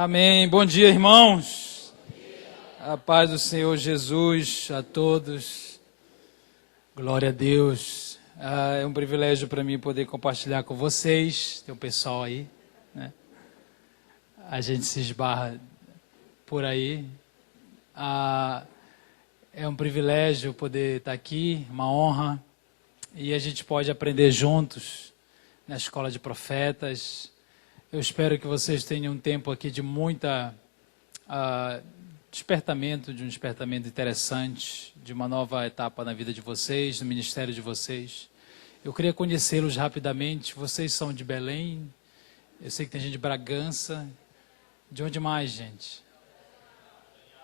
Amém. Bom dia, irmãos. A paz do Senhor Jesus a todos. Glória a Deus. É um privilégio para mim poder compartilhar com vocês. Tem o pessoal aí, né? A gente se esbarra por aí. É um privilégio poder estar aqui, uma honra. E a gente pode aprender juntos na Escola de Profetas. Eu espero que vocês tenham um tempo aqui de muita despertamento, de um despertamento interessante, de uma nova etapa na vida de vocês, no ministério de vocês. Eu queria conhecê-los rapidamente. Vocês são de Belém, eu sei que tem gente de Bragança. De onde mais, gente?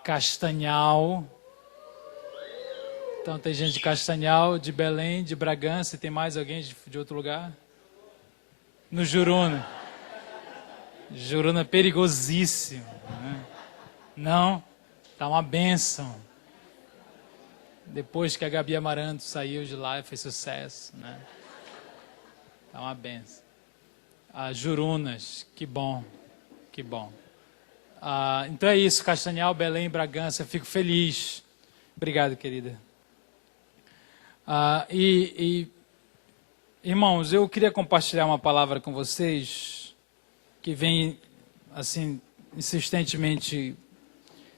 Castanhal. Então tem gente de Castanhal, de Belém, de Bragança. E tem mais alguém de outro lugar? No Juruna. Juruna é perigosíssimo, né? Não, tá uma bênção. Depois que a Gabi Amaranto saiu de lá, fez sucesso, né? Tá uma bênção. Jurunas, que bom, que bom. Então é isso, Castanhal, Belém, Bragança, eu fico feliz. Obrigado, querida. Irmãos, eu queria compartilhar uma palavra com vocês que vem, assim, insistentemente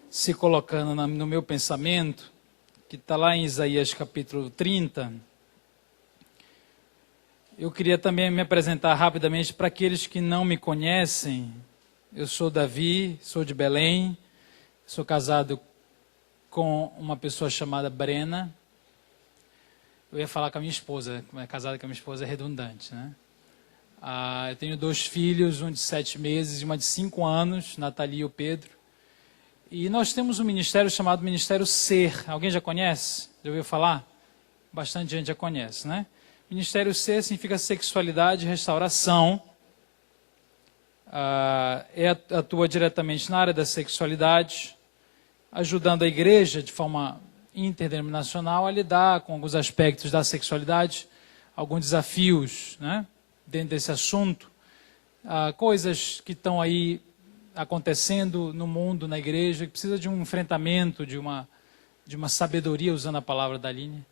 se colocando no meu pensamento, que está lá em Isaías capítulo 30. Eu queria também me apresentar rapidamente para aqueles que não me conhecem. Eu sou Davi, sou de Belém, sou casado com uma pessoa chamada Brena. Eu ia falar com a minha esposa, casado com a minha esposa é redundante, né? Eu tenho 2 filhos, um de 7 meses e uma de 5 anos, Nathalie e o Pedro. E nós temos um ministério chamado Ministério Ser. Alguém já conhece? Já ouviu falar? Bastante gente já conhece, né? Ministério Ser significa sexualidade e restauração. Atua diretamente na área da sexualidade, ajudando a igreja de forma interdenominacional a lidar com alguns aspectos da sexualidade, alguns desafios, né? Dentro desse assunto, coisas que estão aí acontecendo no mundo, na igreja, que precisa de um enfrentamento, de uma sabedoria, usando a palavra da Aline.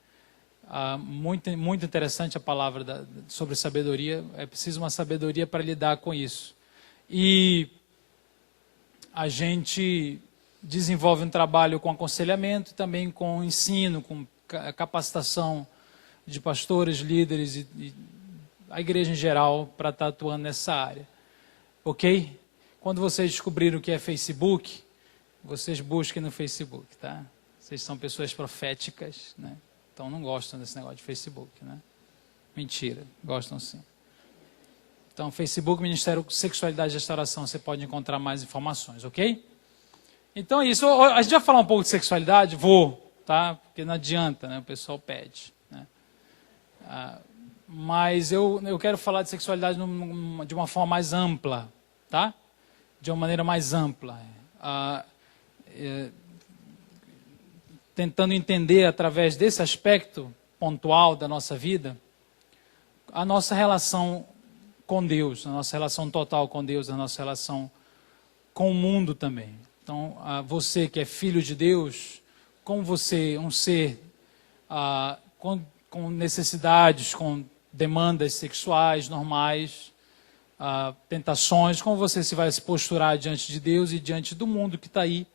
Muito interessante a palavra sobre sabedoria. É preciso uma sabedoria para lidar com isso. E a gente desenvolve um trabalho com aconselhamento, também com ensino, com capacitação de pastores, líderes e a igreja em geral para estar atuando nessa área. Ok? Quando vocês descobrirem o que é Facebook, vocês busquem no Facebook, tá? Vocês são pessoas proféticas, né? Então não gostam desse negócio de Facebook, né? Mentira, gostam sim. Então, Facebook, Ministério Sexualidade e Restauração, você pode encontrar mais informações, ok? Então é isso. A gente vai falar um pouco de sexualidade? Vou, tá? Porque não adianta, né? O pessoal pede, né? Mas eu quero falar de sexualidade de uma forma mais ampla, tá? De uma maneira mais ampla. Tentando entender, através desse aspecto pontual da nossa vida, a nossa relação com Deus, a nossa relação total com Deus, a nossa relação com o mundo também. Então, você que é filho de Deus, como você, um ser com necessidades, com demandas sexuais normais, tentações, como você vai se posturar diante de Deus e diante do mundo que está aí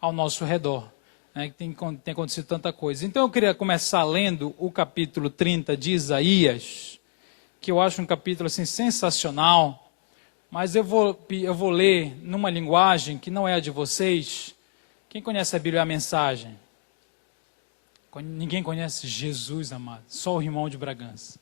ao nosso redor, né? Que tem acontecido tanta coisa. Então eu queria começar lendo o capítulo 30 de Isaías, que eu acho um capítulo assim, sensacional, mas eu vou ler numa linguagem que não é a de vocês. Quem conhece a Bíblia, a mensagem? Ninguém conhece Jesus, amado, só o irmão de Bragança,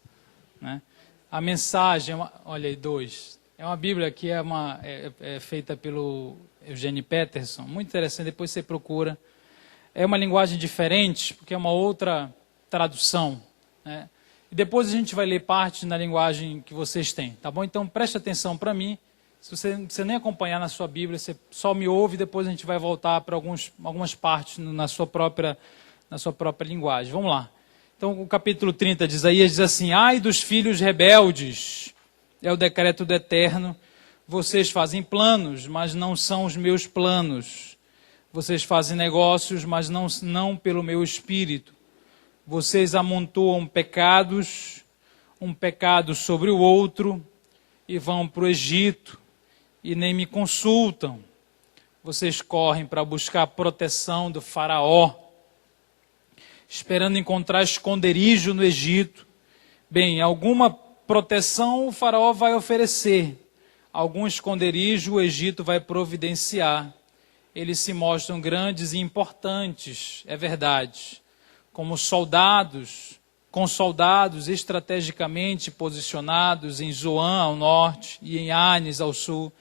né? A mensagem, olha aí, 2. É uma Bíblia que é feita pelo Eugene Peterson, muito interessante, depois você procura. É uma linguagem diferente, porque é uma outra tradução, né? E depois a gente vai ler parte na linguagem que vocês têm, tá bom? Então preste atenção para mim. Se você nem acompanhar na sua Bíblia, você só me ouve, depois a gente vai voltar para algumas partes na sua própria linguagem. Vamos lá. Então, o capítulo 30 de Isaías diz assim: ai dos filhos rebeldes, é o decreto do Eterno, Vocês fazem planos, mas não são os meus planos. Vocês fazem negócios, mas não pelo meu espírito. Vocês amontoam pecados, um pecado sobre o outro, e vão para o Egito, e nem me consultam. Vocês correm para buscar a proteção do faraó, esperando encontrar esconderijo no Egito. Bem, alguma proteção o faraó vai oferecer, algum esconderijo o Egito vai providenciar. Eles se mostram grandes e importantes, é verdade, como soldados, com soldados estrategicamente posicionados em Zoan ao norte e em Anis ao sul,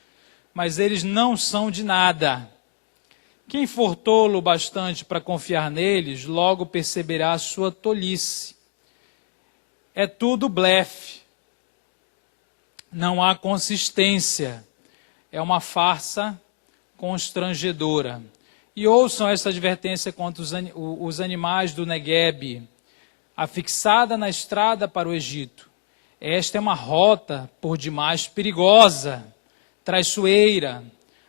mas eles não são de nada. Quem for tolo bastante para confiar neles, logo perceberá a sua tolice. É tudo blefe. Não há consistência. É uma farsa constrangedora. E ouçam esta advertência contra os animais do Negueb, afixada na estrada para o Egito. Esta é uma rota por demais perigosa, traiçoeira,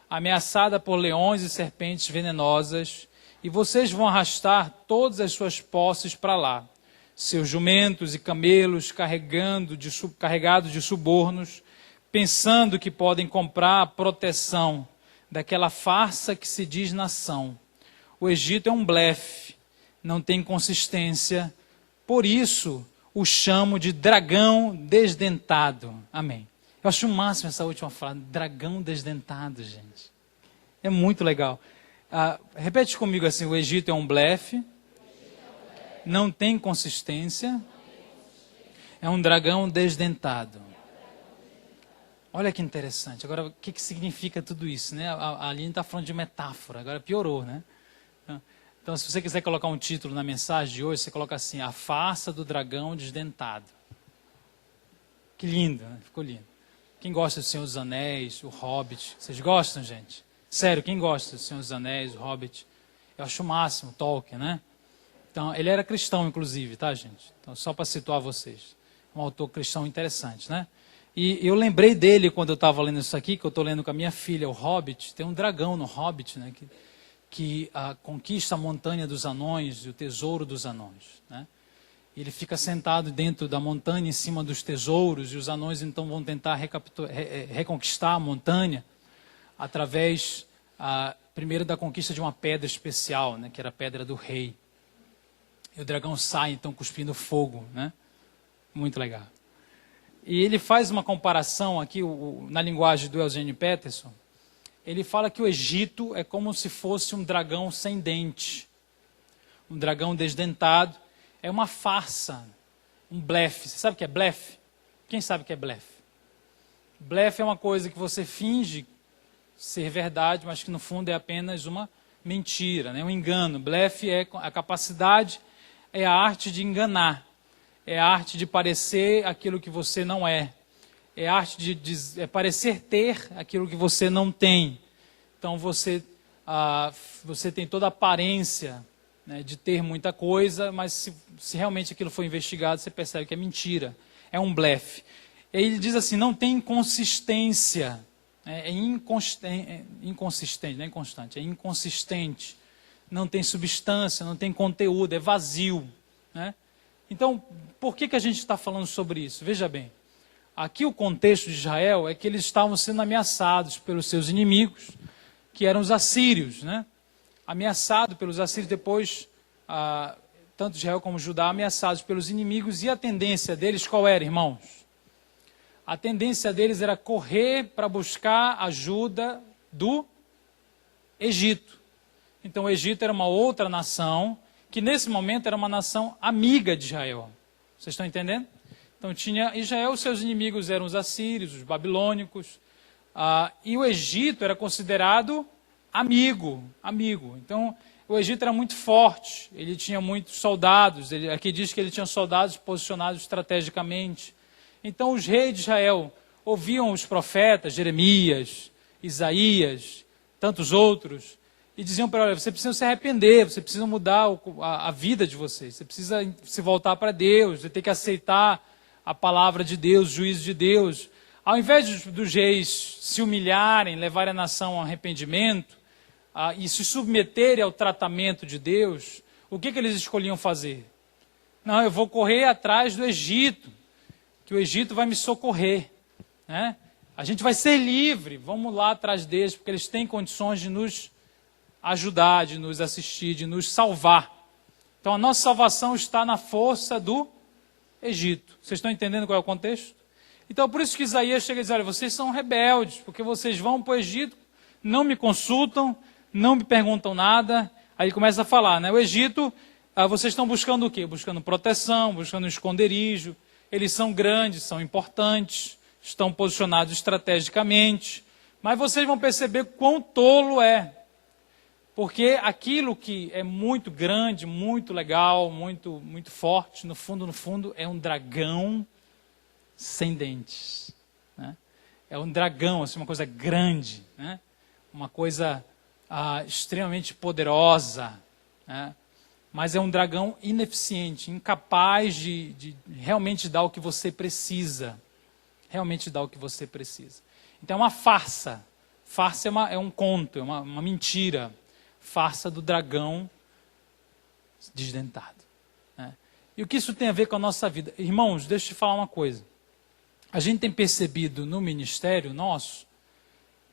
ameaçada por leões e serpentes venenosas, e vocês vão arrastar todas as suas posses para lá. Seus jumentos e camelos carregados de subornos, pensando que podem comprar a proteção daquela farsa que se diz nação. O Egito é um blefe, não tem consistência, por isso o chamo de dragão desdentado. Amém. Eu acho o máximo essa última frase, dragão desdentado, gente. É muito legal. Repete comigo assim, o Egito é um blefe, não tem consistência, é um dragão desdentado. Olha que interessante. Agora, o que significa tudo isso, né? A Aline está falando de metáfora, agora piorou, né? Então, se você quiser colocar um título na mensagem de hoje, você coloca assim, a farsa do dragão desdentado. Que lindo, né? Ficou lindo. Quem gosta do Senhor dos Anéis, o Hobbit, vocês gostam, gente? Sério, quem gosta do Senhor dos Anéis, o Hobbit? Eu acho o máximo, Tolkien, né? Então, ele era cristão, inclusive, tá, gente? Então, só para situar vocês. Um autor cristão interessante, né? E eu lembrei dele quando eu estava lendo isso aqui, que eu estou lendo com a minha filha, o Hobbit. Tem um dragão no Hobbit, né? Que conquista a montanha dos anões e o tesouro dos anões, né? Ele fica sentado dentro da montanha, em cima dos tesouros, e os anões então vão tentar reconquistar a montanha através, primeiro, da conquista de uma pedra especial, né, que era a pedra do rei. E o dragão sai, então, cuspindo fogo, né? Muito legal. E ele faz uma comparação aqui, na linguagem do Eugene Peterson, ele fala que o Egito é como se fosse um dragão sem dente, um dragão desdentado. É uma farsa, um blefe. Você sabe o que é blefe? Quem sabe o que é blefe? Blefe é uma coisa que você finge ser verdade, mas que no fundo é apenas uma mentira, né? Um engano. Blefe é a capacidade, é a arte de enganar, é a arte de parecer aquilo que você não é, é a arte de parecer ter aquilo que você não tem. Então você tem toda a aparência, né, de ter muita coisa, mas se realmente aquilo for investigado, você percebe que é mentira, é um blefe. Ele diz assim, não tem consistência, é inconsistente, não é inconstante, é inconsistente, não tem substância, não tem conteúdo, é vazio, né? Então, por que a gente está falando sobre isso? Veja bem, aqui o contexto de Israel é que eles estavam sendo ameaçados pelos seus inimigos, que eram os assírios, né? Ameaçado pelos assírios, depois, tanto Israel como Judá, ameaçados pelos inimigos, e a tendência deles qual era, irmãos? A tendência deles era correr para buscar ajuda do Egito. Então, o Egito era uma outra nação, que nesse momento era uma nação amiga de Israel. Vocês estão entendendo? Então, tinha Israel, seus inimigos eram os assírios, os babilônicos, e o Egito era considerado amigo. Então, o Egito era muito forte, ele tinha muitos soldados, aqui diz que ele tinha soldados posicionados estrategicamente. Então, os reis de Israel ouviam os profetas, Jeremias, Isaías, tantos outros, e diziam para ele, você precisa se arrepender, você precisa mudar a vida de vocês, você precisa se voltar para Deus, você tem que aceitar a palavra de Deus, o juízo de Deus. Ao invés dos reis se humilharem, levarem a nação ao arrependimento e se submeterem ao tratamento de Deus, o que eles escolhiam fazer? Não, eu vou correr atrás do Egito, que o Egito vai me socorrer, né? A gente vai ser livre, vamos lá atrás deles, porque eles têm condições de nos ajudar, de nos assistir, de nos salvar. Então a nossa salvação está na força do Egito. Vocês estão entendendo qual é o contexto? Então por isso que Isaías chega e diz, olha, vocês são rebeldes, porque vocês vão para o Egito, não me consultam, não me perguntam nada. Aí ele começa a falar, né? O Egito, vocês estão buscando o quê? Buscando proteção, buscando um esconderijo. Eles são grandes, são importantes, estão posicionados estrategicamente, mas vocês vão perceber quão tolo é, porque aquilo que é muito grande, muito legal, muito forte, no fundo, é um dragão sem dentes, né? É um dragão, assim, uma coisa grande, né? Uma coisa extremamente poderosa, né? Mas é um dragão ineficiente, incapaz de realmente dar o que você precisa. Realmente dá o que você precisa. Então é uma farsa. Farsa é um conto, é uma mentira. Farsa do dragão desdentado, né? E o que isso tem a ver com a nossa vida? Irmãos, deixa eu te falar uma coisa. A gente tem percebido no ministério nosso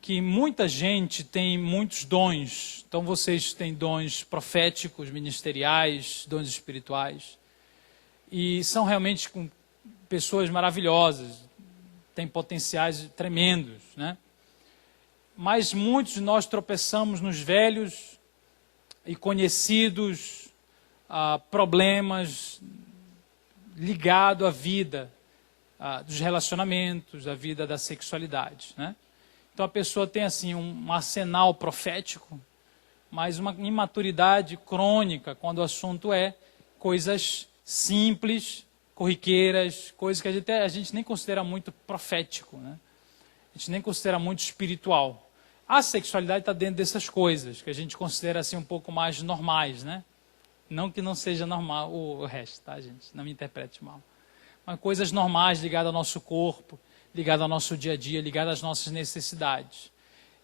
que muita gente tem muitos dons. Então vocês têm dons proféticos, ministeriais, dons espirituais. E são realmente com pessoas maravilhosas, têm potenciais tremendos, né? Mas muitos de nós tropeçamos nos velhos e conhecidos problemas ligados à vida dos relacionamentos, à vida da sexualidade, né? Então a pessoa tem assim um arsenal profético, mas uma imaturidade crônica quando o assunto é coisas simples, corriqueiras, coisas que a gente nem considera muito profético, né? A gente nem considera muito espiritual. A sexualidade está dentro dessas coisas, que a gente considera assim um pouco mais normais, né? Não que não seja normal o resto, tá, gente? Não me interprete mal. Mas coisas normais ligadas ao nosso corpo, ligadas ao nosso dia a dia, ligadas às nossas necessidades.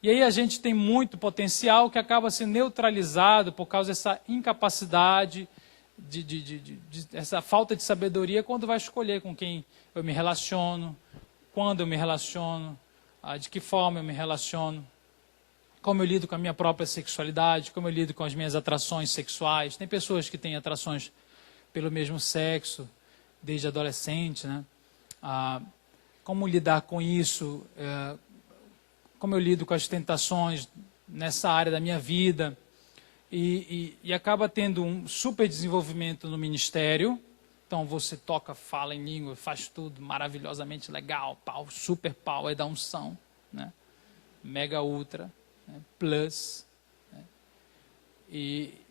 E aí a gente tem muito potencial que acaba sendo neutralizado por causa dessa incapacidade, essa falta de sabedoria quando vai escolher com quem eu me relaciono, quando eu me relaciono, de que forma eu me relaciono, como eu lido com a minha própria sexualidade, como eu lido com as minhas atrações sexuais. Tem pessoas que têm atrações pelo mesmo sexo desde adolescente, né? Como lidar com isso, como eu lido com as tentações nessa área da minha vida. E acaba tendo um super desenvolvimento no ministério. Então você toca, fala em língua, faz tudo maravilhosamente legal, super power da unção, né? Mega ultra, né? Plus, né?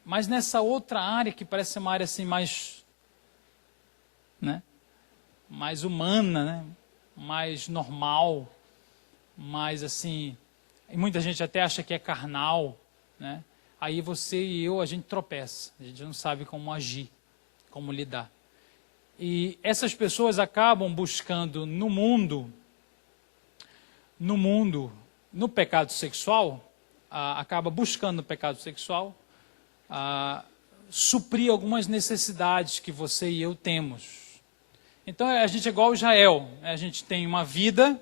Mas nessa outra área que parece ser uma área assim mais, né? Mais humana, né? Mais normal, mais assim, e muita gente até acha que é carnal, né? Aí você e eu, a gente tropeça, a gente não sabe como agir, como lidar. E essas pessoas acabam buscando no mundo, no pecado sexual, acaba buscando no pecado sexual, suprir algumas necessidades que você e eu temos. Então a gente é igual Israel, né? A gente tem uma vida,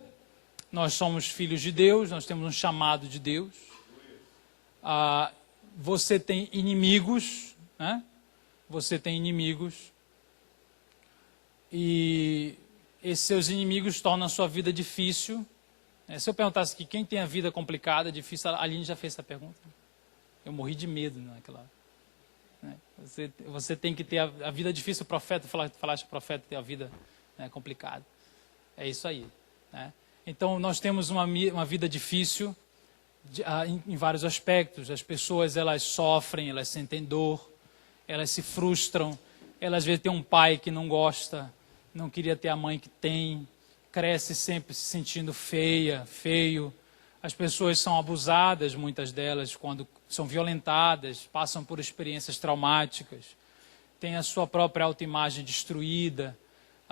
nós somos filhos de Deus, nós temos um chamado de Deus. Você tem inimigos, né? Você tem inimigos. E esses seus inimigos tornam a sua vida difícil. Se eu perguntasse aqui quem tem a vida complicada, difícil, a Aline já fez essa pergunta. Eu morri de medo naquela. Né? Você tem que ter a vida difícil, o profeta, falaste que o profeta tem a vida, né, complicada. É isso aí, né? Então nós temos uma vida difícil em vários aspectos. As pessoas, elas sofrem, elas sentem dor, elas se frustram, elas às vezes têm um pai que não gosta, não queria ter a mãe que tem, cresce sempre se sentindo feio. As pessoas são abusadas, muitas delas, quando são violentadas, passam por experiências traumáticas, têm a sua própria autoimagem destruída,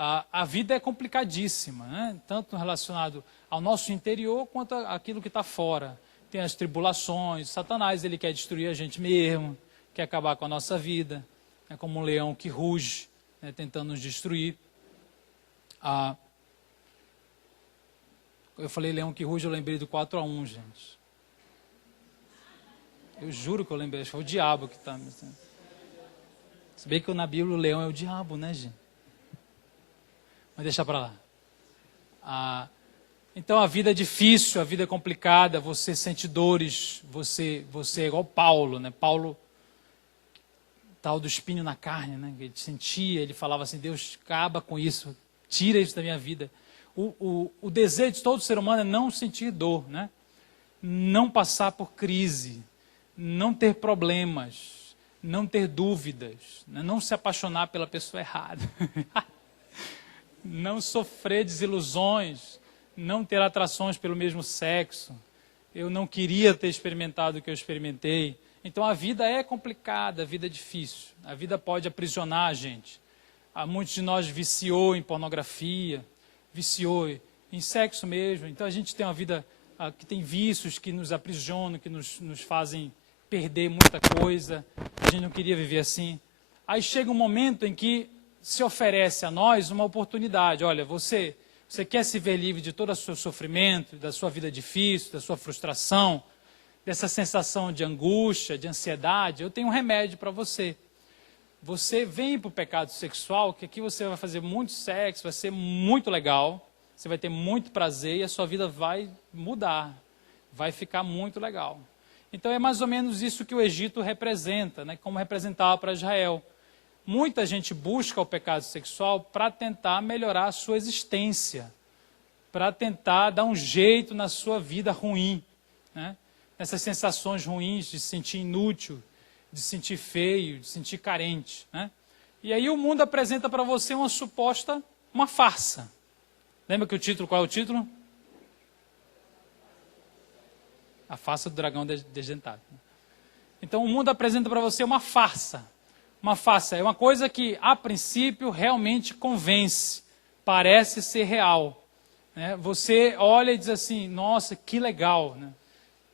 A vida é complicadíssima, né? Tanto relacionado ao nosso interior quanto àquilo que está fora. Tem as tribulações, Satanás ele quer destruir a gente mesmo, quer acabar com a nossa vida, é como um leão que ruge, né, tentando nos destruir. Eu falei leão que ruge, eu lembrei do 4-1, gente. Eu juro que eu lembrei, acho que foi o diabo que está. Se bem que na Bíblia o leão é o diabo, né, gente? Mas deixa para lá. Então a vida é difícil, a vida é complicada, você sente dores, você é igual Paulo, né? Paulo, tal do espinho na carne, né? Ele sentia, ele falava assim, Deus, acaba com isso, tira isso da minha vida. O desejo de todo ser humano é não sentir dor, né? Não passar por crise, não ter problemas, não ter dúvidas, né? Não se apaixonar pela pessoa errada, não sofrer desilusões, não ter atrações pelo mesmo sexo. Eu não queria ter experimentado o que eu experimentei. Então a vida é complicada, a vida é difícil. A vida pode aprisionar a gente. Muitos de nós viciou em pornografia, viciou em sexo mesmo. Então a gente tem uma vida que tem vícios que nos aprisionam, que nos fazem perder muita coisa. A gente não queria viver assim. Aí chega um momento em que se oferece a nós uma oportunidade. Olha, você quer se ver livre de todo o seu sofrimento, da sua vida difícil, da sua frustração, dessa sensação de angústia, de ansiedade? Eu tenho um remédio para você. Você vem para o pecado sexual, que aqui você vai fazer muito sexo, vai ser muito legal, você vai ter muito prazer e a sua vida vai mudar, vai ficar muito legal. Então é mais ou menos isso que o Egito representa, né, como representava para Israel. Muita gente busca o pecado sexual para tentar melhorar a sua existência, para tentar dar um jeito na sua vida ruim, né? Essas sensações ruins de se sentir inútil, de se sentir feio, de se sentir carente, né? E aí o mundo apresenta para você uma farsa. Lembra que qual é o título? A farsa do dragão desdentado. Então o mundo apresenta para você uma farsa. Uma farsa é uma coisa que, a princípio, realmente convence, parece ser real, né? Você olha e diz assim, nossa, que legal, né?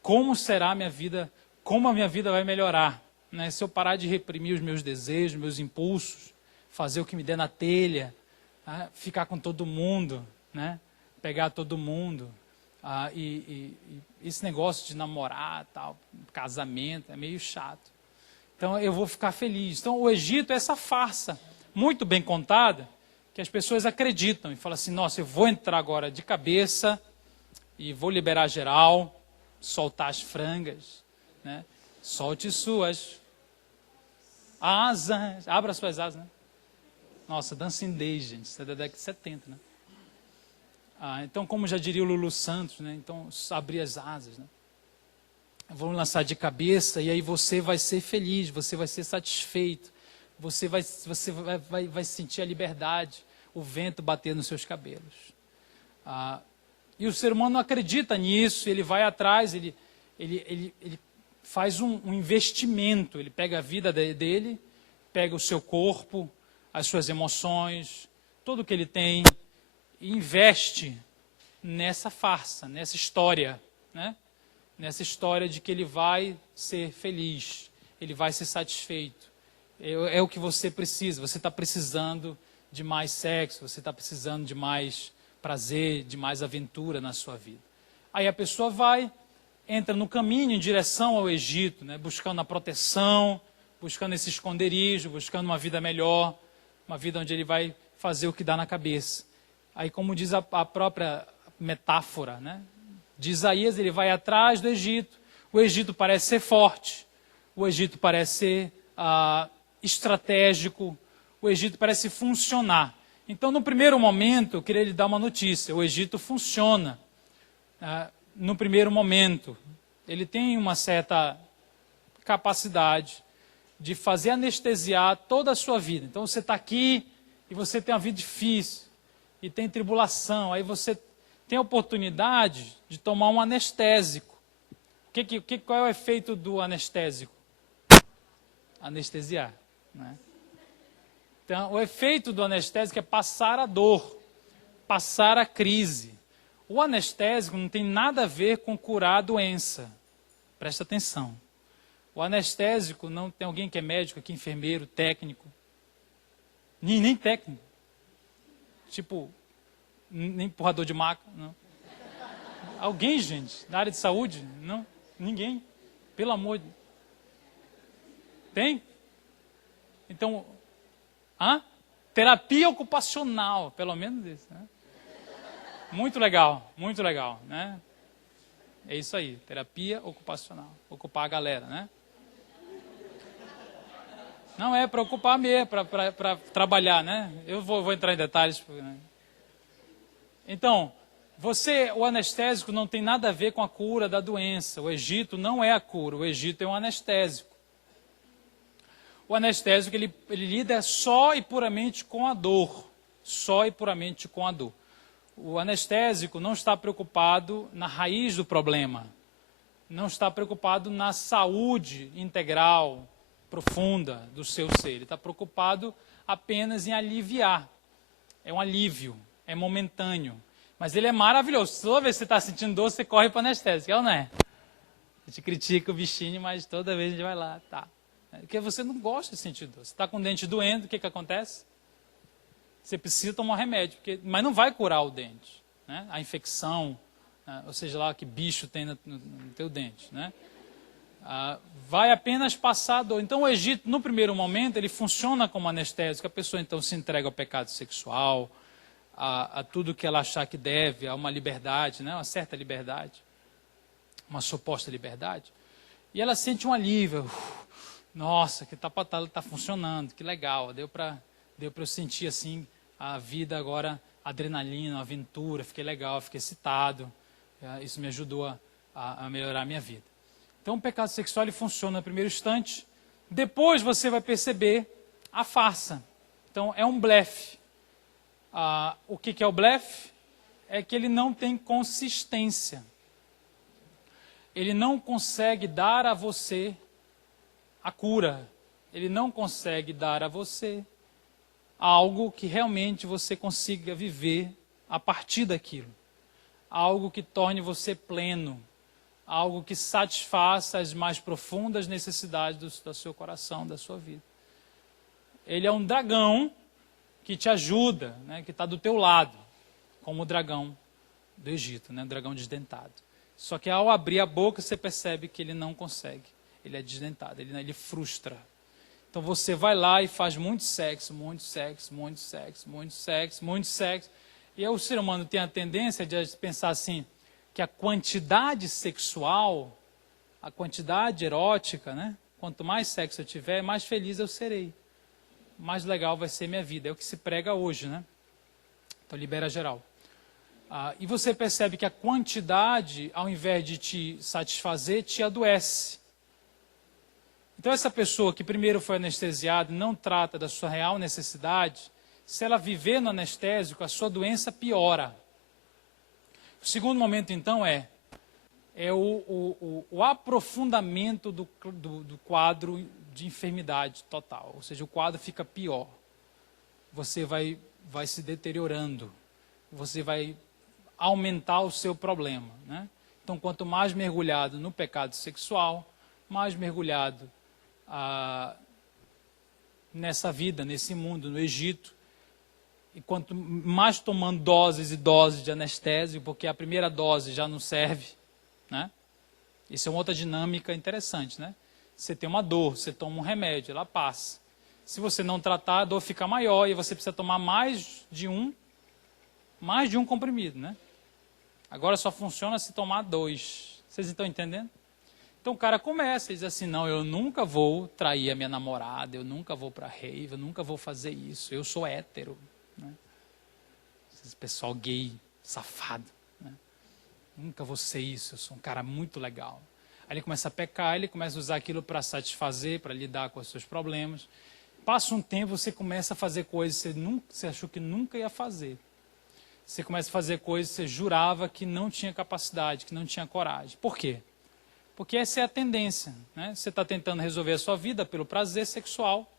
Como será a minha vida, como a minha vida vai melhorar, né? Se eu parar de reprimir os meus desejos, meus impulsos, fazer o que me der na telha, né? Ficar com todo mundo, né? Pegar todo mundo, e esse negócio de namorar, tal, casamento, é meio chato. Então eu vou ficar feliz. Então o Egito é essa farsa, muito bem contada, que as pessoas acreditam e falam assim, nossa, eu vou entrar agora de cabeça e vou liberar geral, soltar as frangas, né? Solte suas asas, abra suas asas, né? Nossa, Dancing Days, gente, isso é da década de 70, né? Então, como já diria o Lulu Santos, né? Então, abrir as asas, né? Vamos lançar de cabeça e aí você vai ser feliz, você vai ser satisfeito, você vai sentir a liberdade, o vento bater nos seus cabelos. E o ser humano não acredita nisso, ele vai atrás, ele faz um investimento, ele pega a vida dele, pega o seu corpo, as suas emoções, tudo que ele tem, e investe nessa farsa, nessa história, né? Nessa história de que ele vai ser feliz, ele vai ser satisfeito. É o que você precisa, você está precisando de mais sexo, você está precisando de mais prazer, de mais aventura na sua vida. Aí a pessoa entra no caminho em direção ao Egito, né, buscando a proteção, buscando esse esconderijo, buscando uma vida melhor, uma vida onde ele vai fazer o que dá na cabeça. Aí, como diz a própria metáfora, né, de Isaías, ele vai atrás do Egito. O Egito parece ser forte, o Egito parece ser estratégico, o Egito parece funcionar. Então, no primeiro momento, eu queria lhe dar uma notícia: o Egito funciona. No primeiro momento, ele tem uma certa capacidade de fazer anestesiar toda a sua vida. Então, você está aqui e você tem uma vida difícil, e tem tribulação, aí você tem a oportunidade de tomar um anestésico. Qual é o efeito do anestésico? Anestesiar, né? Então, o efeito do anestésico é passar a dor, passar a crise. O anestésico não tem nada a ver com curar a doença. Presta atenção. O anestésico, não tem alguém que é médico aqui, enfermeiro, técnico. Nem técnico. Tipo, nem empurrador de maca, não. Alguém, gente, na área de saúde? Não, ninguém. Pelo amor de... Tem? Então, terapia ocupacional, pelo menos isso, né? Muito legal, né? É isso aí, terapia ocupacional, ocupar a galera, né? Não é para ocupar mesmo, para trabalhar, né? Eu vou entrar em detalhes. Né? Então, o anestésico não tem nada a ver com a cura da doença. O Egito não é a cura, o Egito é um anestésico. O anestésico, ele lida só e puramente com a dor. Só e puramente com a dor. O anestésico não está preocupado na raiz do problema. Não está preocupado na saúde integral, profunda do seu ser. Ele está preocupado apenas em aliviar. É um alívio, é momentâneo. Mas ele é maravilhoso. Toda vez que você está sentindo dor, você corre para o anestésico, é ou não é? A gente critica o bichinho, mas toda vez a gente vai lá, tá. Porque você não gosta de sentir dor. Você está com o dente doendo, o que acontece? Você precisa tomar um remédio, mas não vai curar o dente. Né? A infecção, né? Ou seja lá que bicho tem no teu dente. Né? Vai apenas passar a dor. Então o Egito, no primeiro momento, ele funciona como anestésico. A pessoa então se entrega ao pecado sexual, a tudo que ela achar que deve, a uma liberdade, né? Uma certa liberdade, uma suposta liberdade. E ela sente um alívio. Nossa, que tá funcionando, que legal. Deu para eu sentir assim a vida agora, adrenalina, aventura, fiquei legal, fiquei excitado. Isso me ajudou a melhorar a minha vida. Então o pecado sexual ele funciona no primeiro instante. Depois você vai perceber a farsa. Então é um blefe. O que é o blefe? É que ele não tem consistência. Ele não consegue dar a você a cura. Ele não consegue dar a você algo que realmente você consiga viver a partir daquilo. Algo que torne você pleno. Algo que satisfaça as mais profundas necessidades do seu coração, da sua vida. Ele é um dragão que te ajuda, né, que está do teu lado, como o dragão do Egito, né, o dragão desdentado. Só que ao abrir a boca você percebe que ele não consegue. Ele é desdentado, ele frustra. Então você vai lá e faz muito sexo. E aí o ser humano tem a tendência de pensar assim, que a quantidade sexual, a quantidade erótica, né? Quanto mais sexo eu tiver, mais feliz eu serei. Mais legal vai ser minha vida. É o que se prega hoje, né? Então libera geral. E você percebe que a quantidade, ao invés de te satisfazer, te adoece. Então essa pessoa que primeiro foi anestesiada e não trata da sua real necessidade, se ela viver no anestésico, a sua doença piora. O segundo momento, então, é o aprofundamento do quadro de enfermidade total. Ou seja, o quadro fica pior. Você vai se deteriorando. Você vai aumentar o seu problema. Né? Então, quanto mais mergulhado no pecado sexual, mais mergulhado nessa vida, nesse mundo, no Egito, e quanto mais tomando doses e doses de anestésico, porque a primeira dose já não serve, né? Isso é uma outra dinâmica interessante, né? Você tem uma dor, você toma um remédio, ela passa. Se você não tratar, a dor fica maior e você precisa tomar mais de um comprimido, né? Agora só funciona se tomar 2. Vocês estão entendendo? Então o cara começa e diz assim, não, eu nunca vou trair a minha namorada, eu nunca vou para rave, eu nunca vou fazer isso, eu sou hétero. Né? Esse pessoal gay, safado. Né? Nunca vou ser isso, eu sou um cara muito legal. Aí ele começa a pecar, ele começa a usar aquilo para satisfazer, para lidar com os seus problemas. Passa um tempo, você começa a fazer coisas que você achou que nunca ia fazer. Você começa a fazer coisas que você jurava que não tinha capacidade, que não tinha coragem. Por quê? Porque essa é a tendência. Né? Você está tentando resolver a sua vida pelo prazer sexual.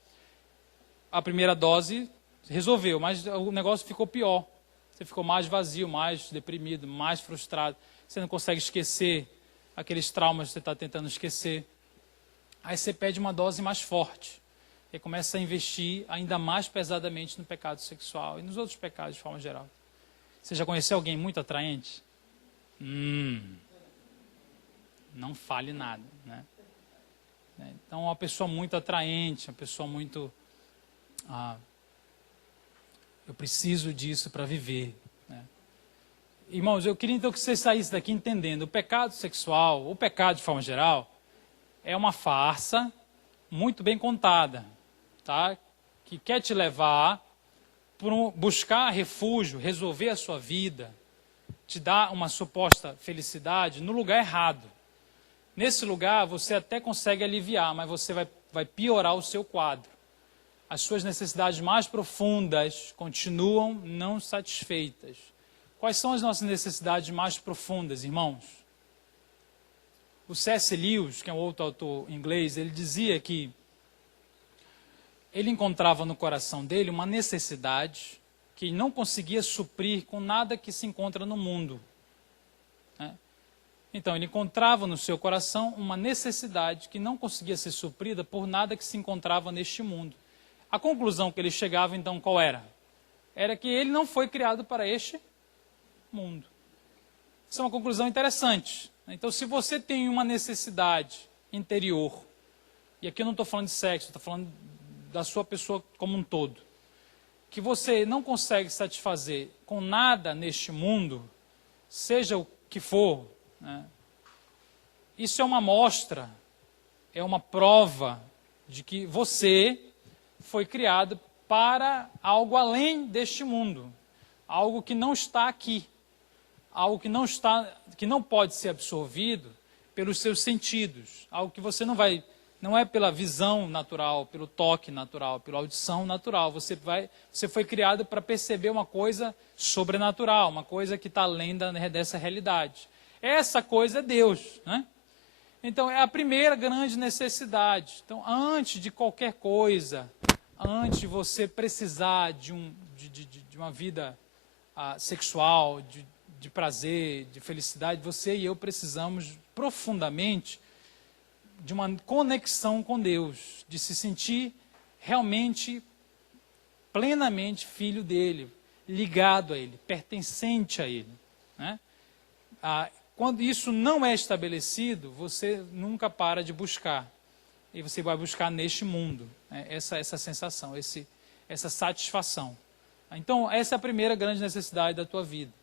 a primeira dose resolveu, mas o negócio ficou pior. Você ficou mais vazio, mais deprimido, mais frustrado. Você não consegue esquecer aqueles traumas que você está tentando esquecer. Aí você pede uma dose mais forte. E começa a investir ainda mais pesadamente no pecado sexual e nos outros pecados de forma geral. Você já conheceu alguém muito atraente? Não fale nada, né? Então, uma pessoa muito atraente, uma pessoa muito... eu preciso disso para viver, né? Irmãos, eu queria então que você saísse daqui entendendo. O pecado sexual, o pecado de forma geral, é uma farsa muito bem contada, tá? Que quer te levar para buscar refúgio, resolver a sua vida, te dar uma suposta felicidade no lugar errado. Nesse lugar, você até consegue aliviar, mas você vai piorar o seu quadro. As suas necessidades mais profundas continuam não satisfeitas. Quais são as nossas necessidades mais profundas, irmãos? O C.S. Lewis, que é um outro autor inglês, ele dizia que ele encontrava no coração dele uma necessidade que não conseguia suprir com nada que se encontra no mundo. Então, ele encontrava no seu coração uma necessidade que não conseguia ser suprida por nada que se encontrava neste mundo. A conclusão que ele chegava, então, qual era? Era que ele não foi criado para este mundo. Isso é uma conclusão interessante. Então, se você tem uma necessidade interior, e aqui eu não estou falando de sexo, estou falando da sua pessoa como um todo, que você não consegue satisfazer com nada neste mundo, seja o que for, né? Isso é uma amostra, é uma prova de que você foi criado para algo além deste mundo, algo que não está aqui, algo que não pode ser absorvido pelos seus sentidos, algo que você não é pela visão natural, pelo toque natural, pela audição natural. Você foi criado para perceber uma coisa sobrenatural, uma coisa que está além dessa realidade. Essa coisa é Deus, né? Então, é a primeira grande necessidade. Então, antes de qualquer coisa, antes de você precisar de uma vida sexual, de prazer, de felicidade, você e eu precisamos profundamente de uma conexão com Deus, de se sentir realmente, plenamente filho dele, ligado a ele, pertencente a ele, né? Quando isso não é estabelecido, você nunca para de buscar. E você vai buscar neste mundo, né, essa sensação, essa satisfação. Então, essa é a primeira grande necessidade da tua vida.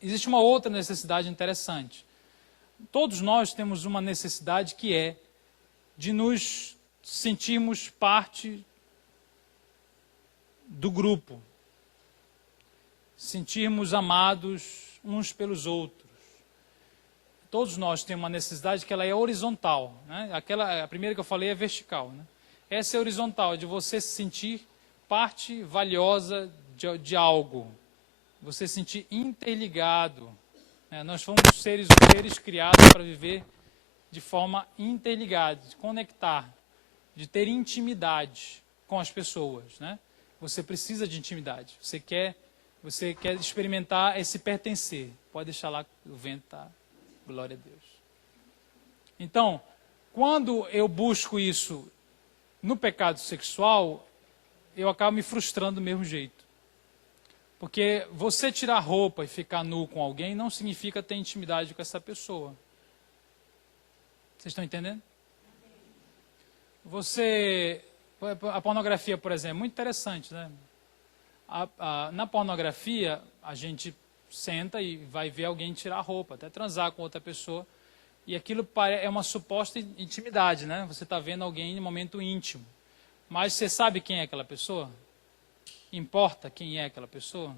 Existe uma outra necessidade interessante. Todos nós temos uma necessidade que é de nos sentirmos parte do grupo. Sentirmos amados uns pelos outros. Todos nós temos uma necessidade que ela é horizontal, né? A primeira que eu falei é vertical, né? Essa é horizontal, de você se sentir parte valiosa de algo. Você se sentir interligado, né? Nós fomos seres criados para viver de forma interligada, de conectar, de ter intimidade com as pessoas, né? Você precisa de intimidade. Você quer experimentar esse pertencer. Pode deixar lá, o vento está... Glória a Deus. Então, quando eu busco isso no pecado sexual, eu acabo me frustrando do mesmo jeito. Porque você tirar roupa e ficar nu com alguém não significa ter intimidade com essa pessoa. Vocês estão entendendo? A pornografia, por exemplo, é muito interessante, né? Na pornografia, a gente senta e vai ver alguém tirar a roupa, até transar com outra pessoa, e aquilo é uma suposta intimidade, né? Você está vendo alguém em um momento íntimo, mas você sabe quem é aquela pessoa? Importa quem é aquela pessoa?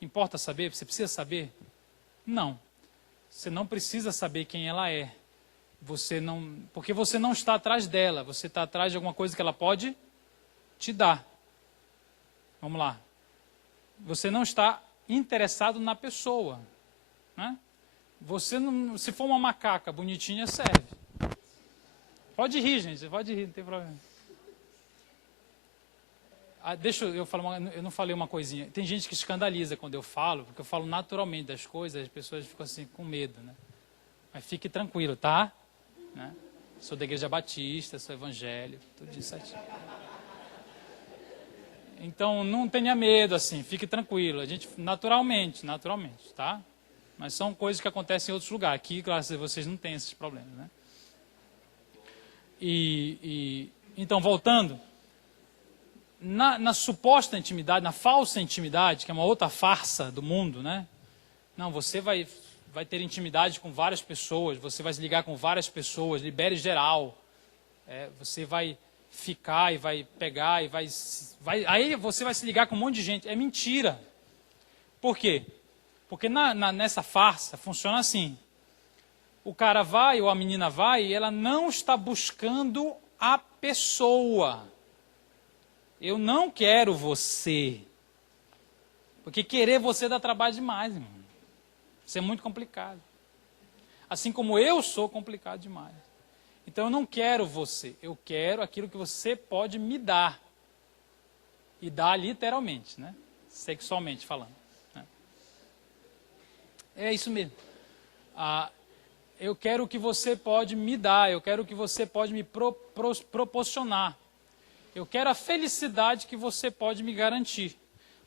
Importa saber? Você precisa saber? Não. Você não precisa saber quem ela é. Porque você não está atrás dela, você está atrás de alguma coisa que ela pode te dar. Vamos lá. Você não está interessado na pessoa, né? Você não, se for uma macaca bonitinha, serve. Pode rir, gente, pode rir, não tem problema. Deixa eu falar, eu não falei uma coisinha. Tem gente que escandaliza quando eu falo, porque eu falo naturalmente das coisas, as pessoas ficam assim com medo, né? Mas fique tranquilo, tá? Né? Sou da Igreja Batista, sou evangélico, tudo isso certinho. Então, não tenha medo, assim, fique tranquilo. A gente, naturalmente, tá? Mas são coisas que acontecem em outros lugares. Aqui, graças a vocês, não tem esses problemas, né? Então, voltando, na suposta intimidade, na falsa intimidade, que é uma outra farsa do mundo, né? Não, você vai ter intimidade com várias pessoas, você vai se ligar com várias pessoas, libere geral. Você vai ficar e vai pegar e aí você vai se ligar com um monte de gente. É mentira. Por quê? Porque nessa farsa funciona assim. O cara vai ou a menina vai e ela não está buscando a pessoa. Eu não quero você. Porque querer você dá trabalho demais, irmão. Isso é muito complicado. Assim como eu sou complicado demais. Então eu não quero você. Eu quero aquilo que você pode me dar. E dar literalmente, né? Sexualmente falando. Né? É isso mesmo. Eu quero o que você pode me dar. Eu quero o que você pode me proporcionar. Eu quero a felicidade que você pode me garantir.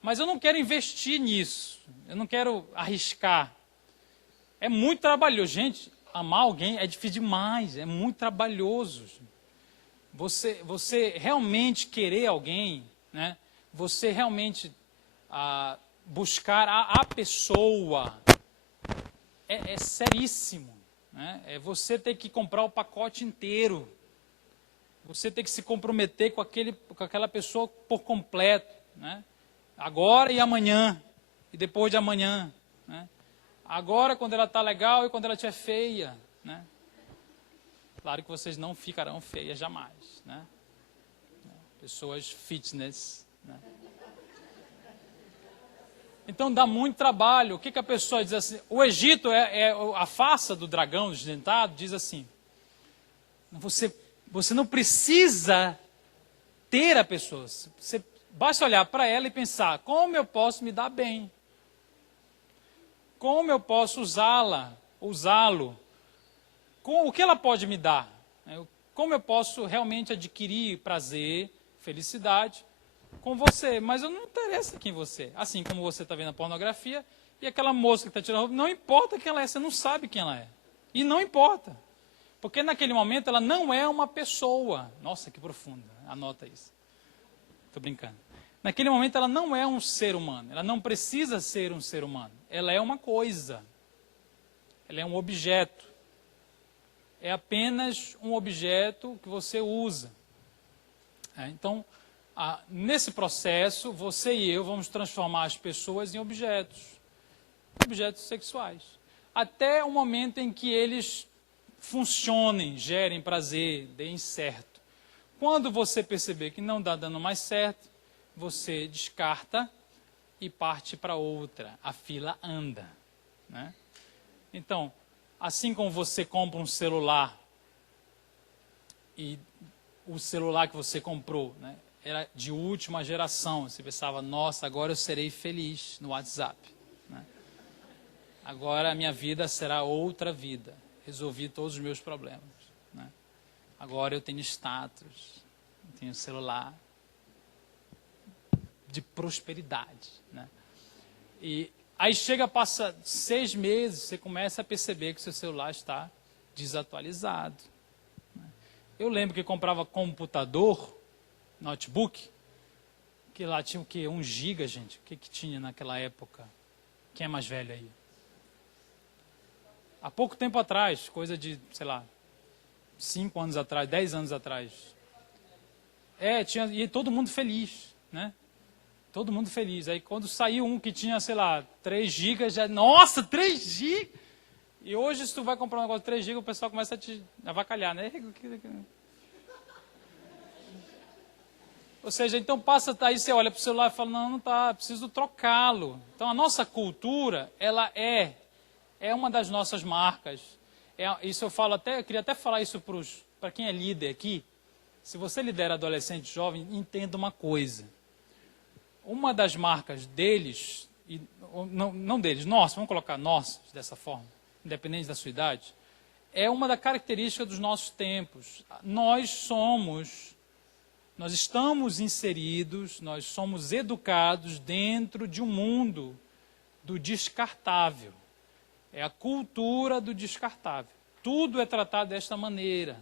Mas eu não quero investir nisso. Eu não quero arriscar. É muito trabalhoso. Gente, amar alguém é difícil demais. É muito trabalhoso. Você realmente querer alguém, né? Você realmente buscar a pessoa é seríssimo. Né? É você ter que comprar o pacote inteiro. Você ter que se comprometer com aquela pessoa por completo. Né? Agora e amanhã. E depois de amanhã. Né? Agora quando ela está legal e quando ela estiver feia. Né? Claro que vocês não ficarão feias jamais. Né? Pessoas fitness. Né? Então dá muito trabalho. O que a pessoa diz assim? O Egito, a farsa do dragão desdentado, diz assim: você não precisa ter a pessoa. Você basta olhar para ela e pensar: como eu posso me dar bem? Como eu posso usá-lo? O que ela pode me dar? Como eu posso realmente adquirir prazer, felicidade com você? Mas eu não interessa quem você é. Assim como você está vendo a pornografia e aquela moça que está tirando roupa, não importa quem ela é, você não sabe quem ela é. E não importa. Porque naquele momento ela não é uma pessoa. Nossa, que profundo. Anota isso. Estou brincando. Naquele momento ela não é um ser humano. Ela não precisa ser um ser humano. Ela é uma coisa. Ela é um objeto. É apenas um objeto que você usa. Então, nesse processo, você e eu vamos transformar as pessoas em objetos sexuais. Até o momento em que eles funcionem, gerem prazer, deem certo. Quando você perceber que não está dando mais certo, você descarta e parte para outra. A fila anda. Né? Então, assim como você compra um celular e o celular que você comprou, né, era de última geração, você pensava: nossa, agora eu serei feliz no WhatsApp. Né? Agora a minha vida será outra vida. Resolvi todos os meus problemas. Né? Agora eu tenho status, eu tenho celular de prosperidade. Né? E aí passa 6 meses, você começa a perceber que seu celular está desatualizado. Né? Eu lembro que comprava computador, notebook, que lá tinha o quê? 1 giga, gente. O que tinha naquela época? Quem é mais velho aí? Há pouco tempo atrás, coisa de, sei lá, 5 anos atrás, 10 anos atrás. E todo mundo feliz, né? Todo mundo feliz. Aí quando saiu um que tinha, sei lá, 3 gigas, nossa, 3 gigas! E hoje, se tu vai comprar um negócio de 3 gigas, o pessoal começa a te avacalhar, né? Ou seja, então aí você olha para o celular e fala: não tá, preciso trocá-lo. Então a nossa cultura, ela é uma das nossas marcas. Isso eu queria até falar isso para quem é líder aqui. Se você lidera adolescente jovem, entenda uma coisa. uma das marcas deles, não deles, nós, vamos colocar nós dessa forma, independente da sua idade, é uma da característica dos nossos tempos. Nós estamos inseridos, nós somos educados dentro de um mundo do descartável. É a cultura do descartável. Tudo é tratado desta maneira.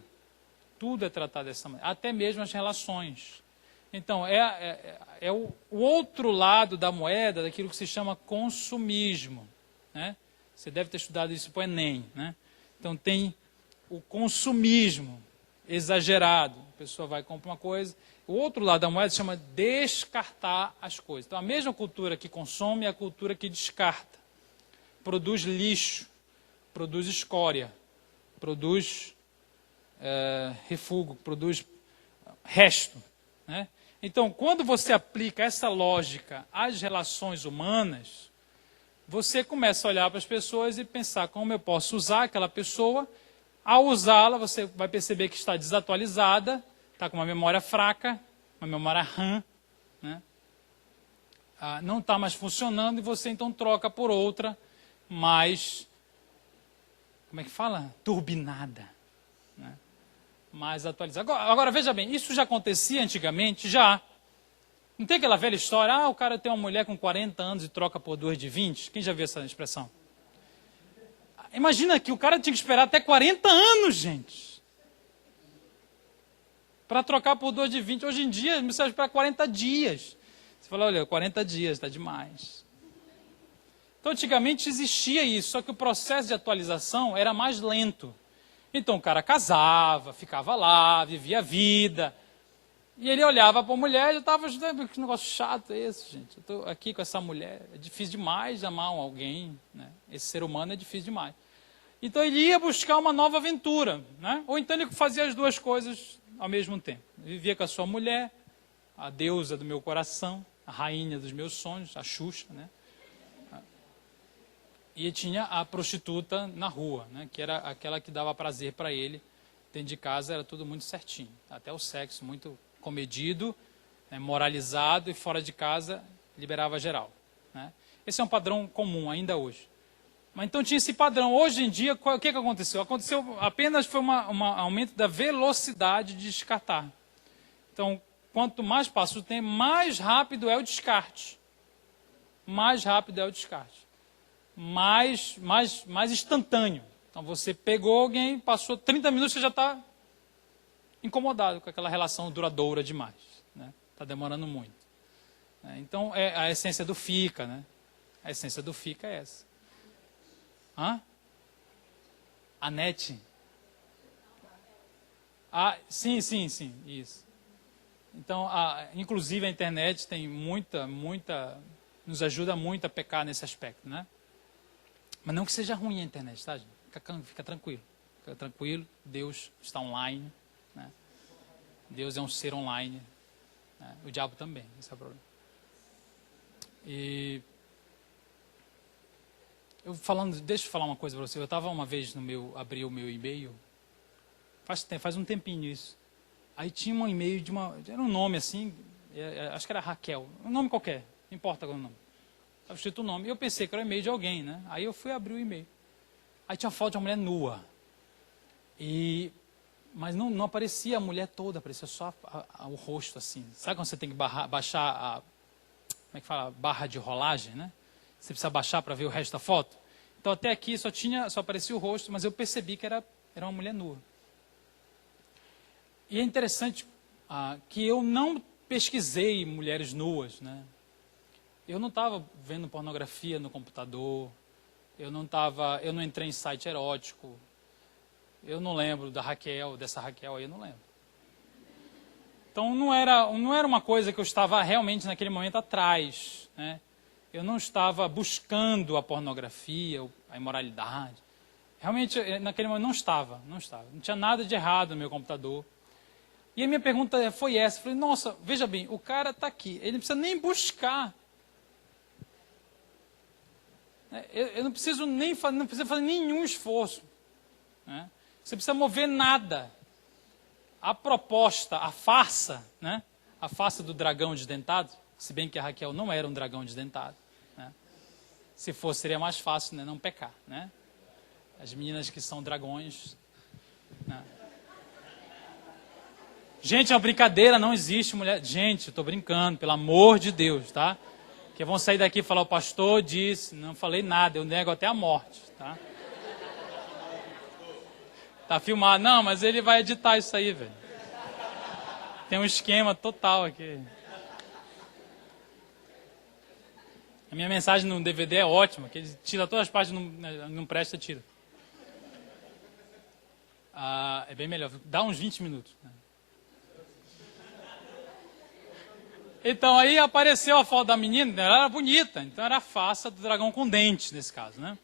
Tudo é tratado dessa maneira. Até mesmo as relações. Então, é o outro lado da moeda daquilo que se chama consumismo. Né? Você deve ter estudado isso para o Enem. Né? Então, tem o consumismo exagerado. A pessoa vai comprar uma coisa. O outro lado da moeda se chama descartar as coisas. Então, a mesma cultura que consome é a cultura que descarta. Produz lixo, produz escória, produz refúgio, produz resto. Né? Então, quando você aplica essa lógica às relações humanas, você começa a olhar para as pessoas e pensar como eu posso usar aquela pessoa. Ao usá-la, você vai perceber que está desatualizada, está com uma memória fraca, uma memória RAM, né? Não está mais funcionando e você então troca por outra mais, como é que fala? Turbinada, né? Mais atualizada. Agora, veja bem, isso já acontecia antigamente? Já. Não tem aquela velha história, o cara tem uma mulher com 40 anos e troca por duas de 20? Quem já viu essa expressão? Imagina que o cara tinha que esperar até 40 anos, gente, para trocar por 2 de 20. Hoje em dia, você vai esperar 40 dias. Você fala, olha, 40 dias, está demais. Então, antigamente existia isso, só que o processo de atualização era mais lento. Então, o cara casava, ficava lá, vivia a vida. E ele olhava para a mulher e já estava, que negócio chato é esse, gente? Eu estou aqui com essa mulher, é difícil demais amar alguém, né? Esse ser humano é difícil demais. Então ele ia buscar uma nova aventura, né? Ou então ele fazia as duas coisas ao mesmo tempo. Ele vivia com a sua mulher, a deusa do meu coração, a rainha dos meus sonhos, a Xuxa, né? E tinha a prostituta na rua, né? Que era aquela que dava prazer para ele. Dentro de casa era tudo muito certinho, até o sexo muito comedido, né? Moralizado, e fora de casa liberava geral, né? Esse é um padrão comum ainda hoje. Mas então tinha esse padrão. Hoje em dia, o que aconteceu? Aconteceu apenas foi um aumento da velocidade de descartar. Então, quanto mais passa o tempo, mais rápido é o descarte. Mais rápido é o descarte. Mais instantâneo. Então, você pegou alguém, passou 30 minutos, você já está incomodado com aquela relação duradoura demais. Né? Está demorando muito. Então, é a essência do fica, né? A essência do fica é essa. A net? Sim, isso. Então, inclusive a internet tem nos ajuda muito a pecar nesse aspecto, né? Mas não que seja ruim a internet, tá, gente? Fica tranquilo. Fica tranquilo, Deus está online, né? Deus é um ser online, né? O diabo também, esse é o problema. Deixa eu falar uma coisa para você. Eu estava uma vez abri o meu e-mail, faz um tempinho isso. Aí tinha um e-mail era um nome assim, acho que era Raquel, um nome qualquer, não importa qual é o nome. Estava escrito o nome, e eu pensei que era o e-mail de alguém, né? Aí eu fui abrir o e-mail. Aí tinha uma foto de uma mulher nua. Mas não aparecia a mulher toda, aparecia só o rosto assim. Sabe quando você tem que baixar como é que fala? Barra de rolagem, né? Você precisa baixar para ver o resto da foto. Então, até aqui só aparecia o rosto, mas eu percebi que era uma mulher nua. E é interessante que eu não pesquisei mulheres nuas, né? Eu não estava vendo pornografia no computador, eu não entrei em site erótico, eu não lembro dessa Raquel aí, eu não lembro. Então, não era uma coisa que eu estava realmente naquele momento atrás, né? Eu não estava buscando a pornografia, a imoralidade. Realmente, naquele momento, não estava. Não tinha nada de errado no meu computador. E a minha pergunta foi essa. Eu falei, nossa, veja bem, o cara está aqui. Ele não precisa nem buscar. Eu não preciso fazer nenhum esforço. Né? Você precisa mover nada. A proposta, a farsa, né? A farsa do dragão desdentado, Se bem que a Raquel não era um dragão desdentado, né? Se fosse, seria mais fácil, né, não pecar, né? As meninas que são dragões, né? Gente, é uma brincadeira, não existe mulher. Gente, eu estou brincando, pelo amor de Deus, tá? Que vão sair daqui e falar, o pastor disse, não falei nada, eu nego até a morte, tá? Tá filmado. Não, mas ele vai editar isso aí, velho. Tem um esquema total aqui. A minha mensagem no DVD é ótima, que ele tira todas as partes, não presta, tira. É bem melhor, dá uns 20 minutos, né? Então aí apareceu a foto da menina, ela era bonita, então era a face do dragão com dentes, nesse caso, né?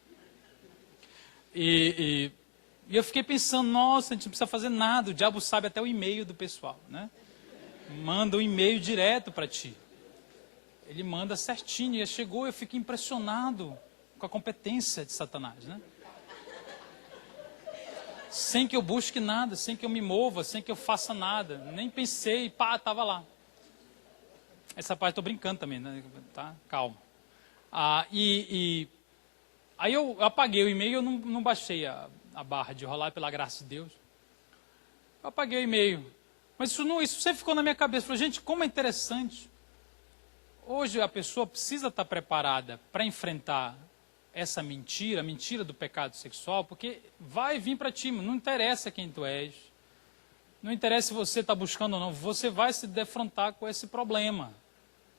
E eu fiquei pensando, nossa, a gente não precisa fazer nada, o diabo sabe até o e-mail do pessoal, né? Manda um e-mail direto para ti. Ele manda certinho, e chegou, eu fiquei impressionado com a competência de Satanás, né? Sem que eu busque nada, sem que eu me mova, sem que eu faça nada, nem pensei, pá, estava lá. Essa parte estou brincando também, né? Tá? Calma. Aí eu apaguei o e-mail, eu não baixei a barra de rolar, pela graça de Deus. Eu apaguei o e-mail. Mas isso sempre ficou na minha cabeça. Falei, gente, como é interessante. Hoje a pessoa precisa estar preparada para enfrentar essa mentira, a mentira do pecado sexual, porque vai vir para ti, não interessa quem tu és. Não interessa se você está buscando ou não, você vai se defrontar com esse problema.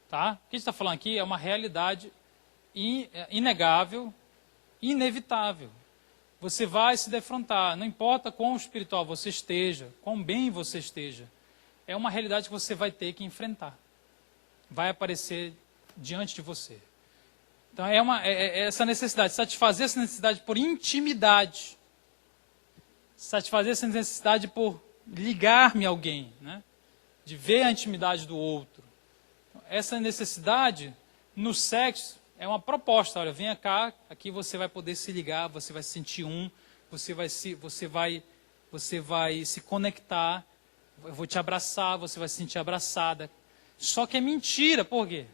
Tá? O que a gente está falando aqui é uma realidade inegável, inevitável. Você vai se defrontar, não importa quão espiritual você esteja, quão bem você esteja, é uma realidade que você vai ter que enfrentar. Vai aparecer diante de você. Então é essa necessidade, satisfazer essa necessidade por intimidade, satisfazer essa necessidade por ligar-me a alguém, né? De ver a intimidade do outro. Essa necessidade no sexo é uma proposta. Olha, venha cá, aqui você vai poder se ligar, você vai se sentir você vai se conectar, eu vou te abraçar, você vai se sentir abraçada. Só que é mentira, por quê?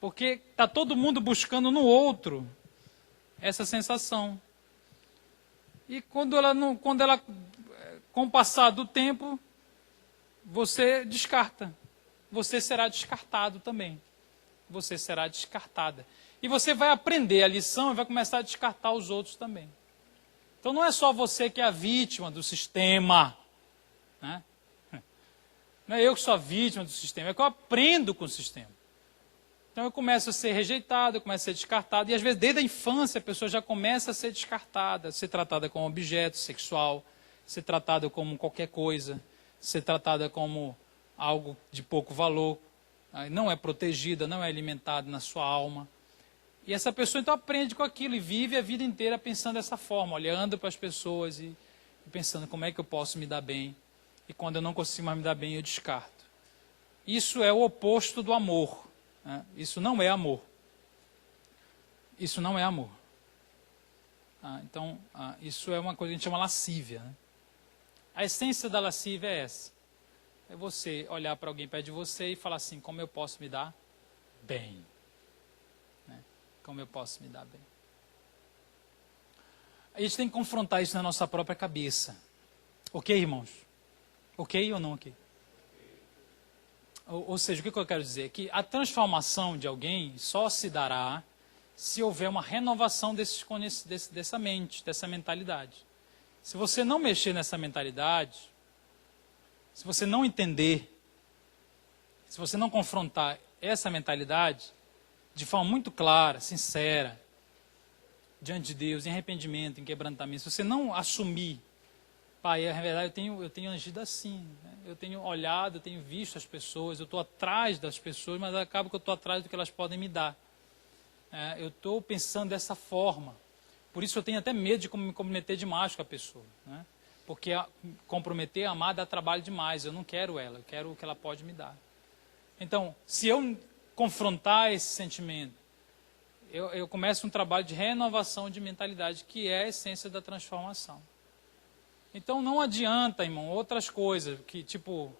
Porque está todo mundo buscando no outro essa sensação. E com o passar do tempo, você descarta. Você será descartado também. Você será descartada. E você vai aprender a lição e vai começar a descartar os outros também. Então não é só você que é a vítima do sistema, né? Não é eu que sou a vítima do sistema, é que eu aprendo com o sistema. Então eu começo a ser rejeitado, eu começo a ser descartado, e às vezes desde a infância a pessoa já começa a ser descartada, ser tratada como objeto sexual, ser tratada como qualquer coisa, ser tratada como algo de pouco valor, não é protegida, não é alimentada na sua alma. E essa pessoa então aprende com aquilo e vive a vida inteira pensando dessa forma, olhando para as pessoas e pensando como é que eu posso me dar bem. E quando eu não consigo mais me dar bem, eu descarto. Isso é o oposto do amor, né? Isso não é amor. Isso não é amor. Então, isso é uma coisa que a gente chama lascívia, né? A essência da lascívia é essa. É você olhar para alguém perto de você e falar assim, como eu posso me dar bem? Né? Como eu posso me dar bem? A gente tem que confrontar isso na nossa própria cabeça. Ok, irmãos? Ok ou não ok? Ou seja, o que eu quero dizer? Que a transformação de alguém só se dará se houver uma renovação dessa mente, dessa mentalidade. Se você não mexer nessa mentalidade, se você não entender, se você não confrontar essa mentalidade de forma muito clara, sincera, diante de Deus, em arrependimento, em quebrantamento, se você não assumir, pai, na verdade eu tenho agido assim, né? Eu tenho olhado, eu tenho visto as pessoas, eu estou atrás das pessoas, mas acaba que eu estou atrás do que elas podem me dar. Eu estou pensando dessa forma, por isso eu tenho até medo de me comprometer demais com a pessoa, né? Porque comprometer, amar, dá trabalho demais. Eu não quero ela, eu quero o que ela pode me dar. Então, se eu confrontar esse sentimento, eu começo um trabalho de renovação de mentalidade, que é a essência da transformação. Então, não adianta, irmão, outras coisas, que tipo,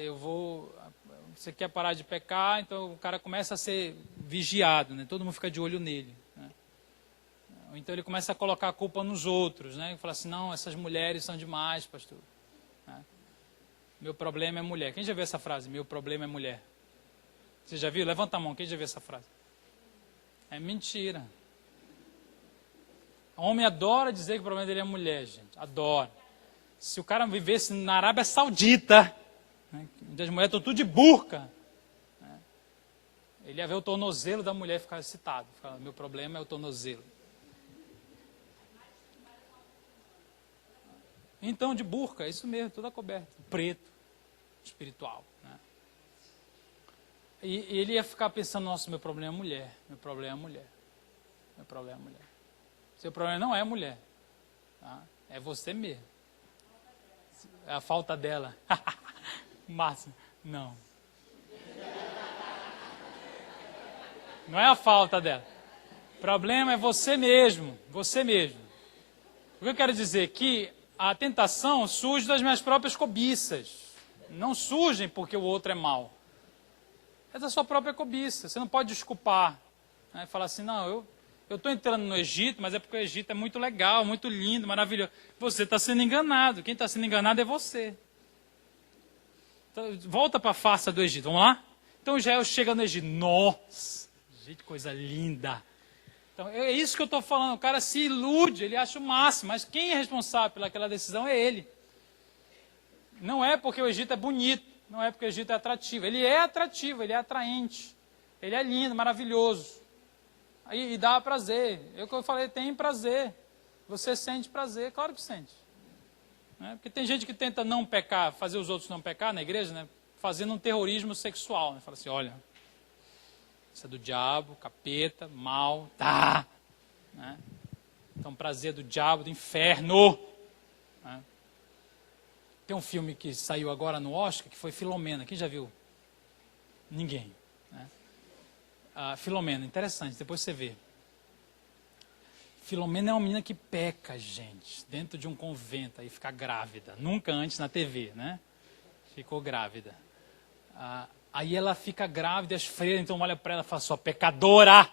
eu vou você quer parar de pecar, então o cara começa a ser vigiado, né? Todo mundo fica de olho nele. Né? Ou então ele começa a colocar a culpa nos outros, né? E fala assim, não, essas mulheres são demais, pastor. Né? Meu problema é mulher. Quem já viu essa frase? Meu problema é mulher. Você já viu? Levanta a mão, quem já viu essa frase? É mentira. O homem adora dizer que o problema dele é mulher, gente. Adora. Se o cara vivesse na Arábia Saudita, né, onde as mulheres estão tudo de burca, né, ele ia ver o tornozelo da mulher e ficar excitado. Ficar, meu problema é o tornozelo. Então, de burca, é isso mesmo, toda coberta. Preto, espiritual. Né? E ele ia ficar pensando, nossa, meu problema é mulher, meu problema é mulher, meu problema é mulher. Seu problema não é a mulher, tá? É você mesmo. É a falta dela. Massa. Não. Não é a falta dela. O problema é você mesmo, você mesmo. O que eu quero dizer? Que a tentação surge das minhas próprias cobiças. Não surgem porque o outro é mau. É da sua própria cobiça. Você não pode desculpar. Né? Falar assim, não, eu estou entrando no Egito, mas é porque o Egito é muito legal, muito lindo, maravilhoso. Você está sendo enganado. Quem está sendo enganado é você. Então, volta para a farsa do Egito. Vamos lá? Então Israel chega no Egito. Nossa, gente, coisa linda. Então, é isso que eu estou falando. O cara se ilude, ele acha o máximo. Mas quem é responsável pelaquela decisão é ele. Não é porque o Egito é bonito. Não é porque o Egito é atrativo. Ele é atrativo, ele é atraente. Ele é lindo, maravilhoso. E dá prazer. É o que eu falei, tem prazer. Você sente prazer, claro que sente. Né? Porque tem gente que tenta não pecar, fazer os outros não pecar na igreja, né? Fazendo um terrorismo sexual. Né? Fala assim, olha, isso é do diabo, capeta, mal, tá. Né? Então, prazer do diabo, do inferno. Né? Tem um filme que saiu agora no Oscar, que foi Filomena. Quem já viu? Ninguém. Né? Filomena, interessante, depois você vê. Filomena é uma menina que peca, gente, dentro de um convento, aí fica grávida. Nunca antes na TV, né? Ficou grávida. Aí ela fica grávida e as freiras então olham para ela e falam, sua pecadora,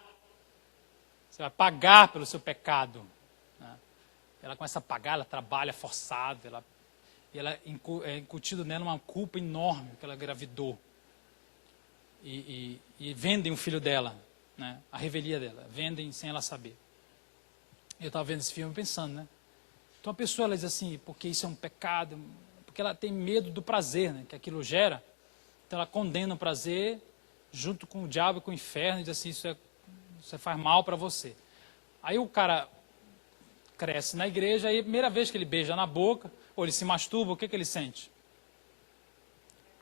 você vai pagar pelo seu pecado. Né? Ela começa a pagar, ela trabalha forçado, é incutido nela uma culpa enorme que ela engravidou. E vendem o filho dela, né? A revelia dela, vendem sem ela saber. Eu estava vendo esse filme pensando, né? Então a pessoa ela diz assim, porque isso é um pecado, porque ela tem medo do prazer, né, que aquilo gera. Então ela condena o prazer junto com o diabo e com o inferno e diz assim, isso faz mal para você. Aí o cara cresce na igreja, aí a primeira vez que ele beija na boca, ou ele se masturba, o que ele sente?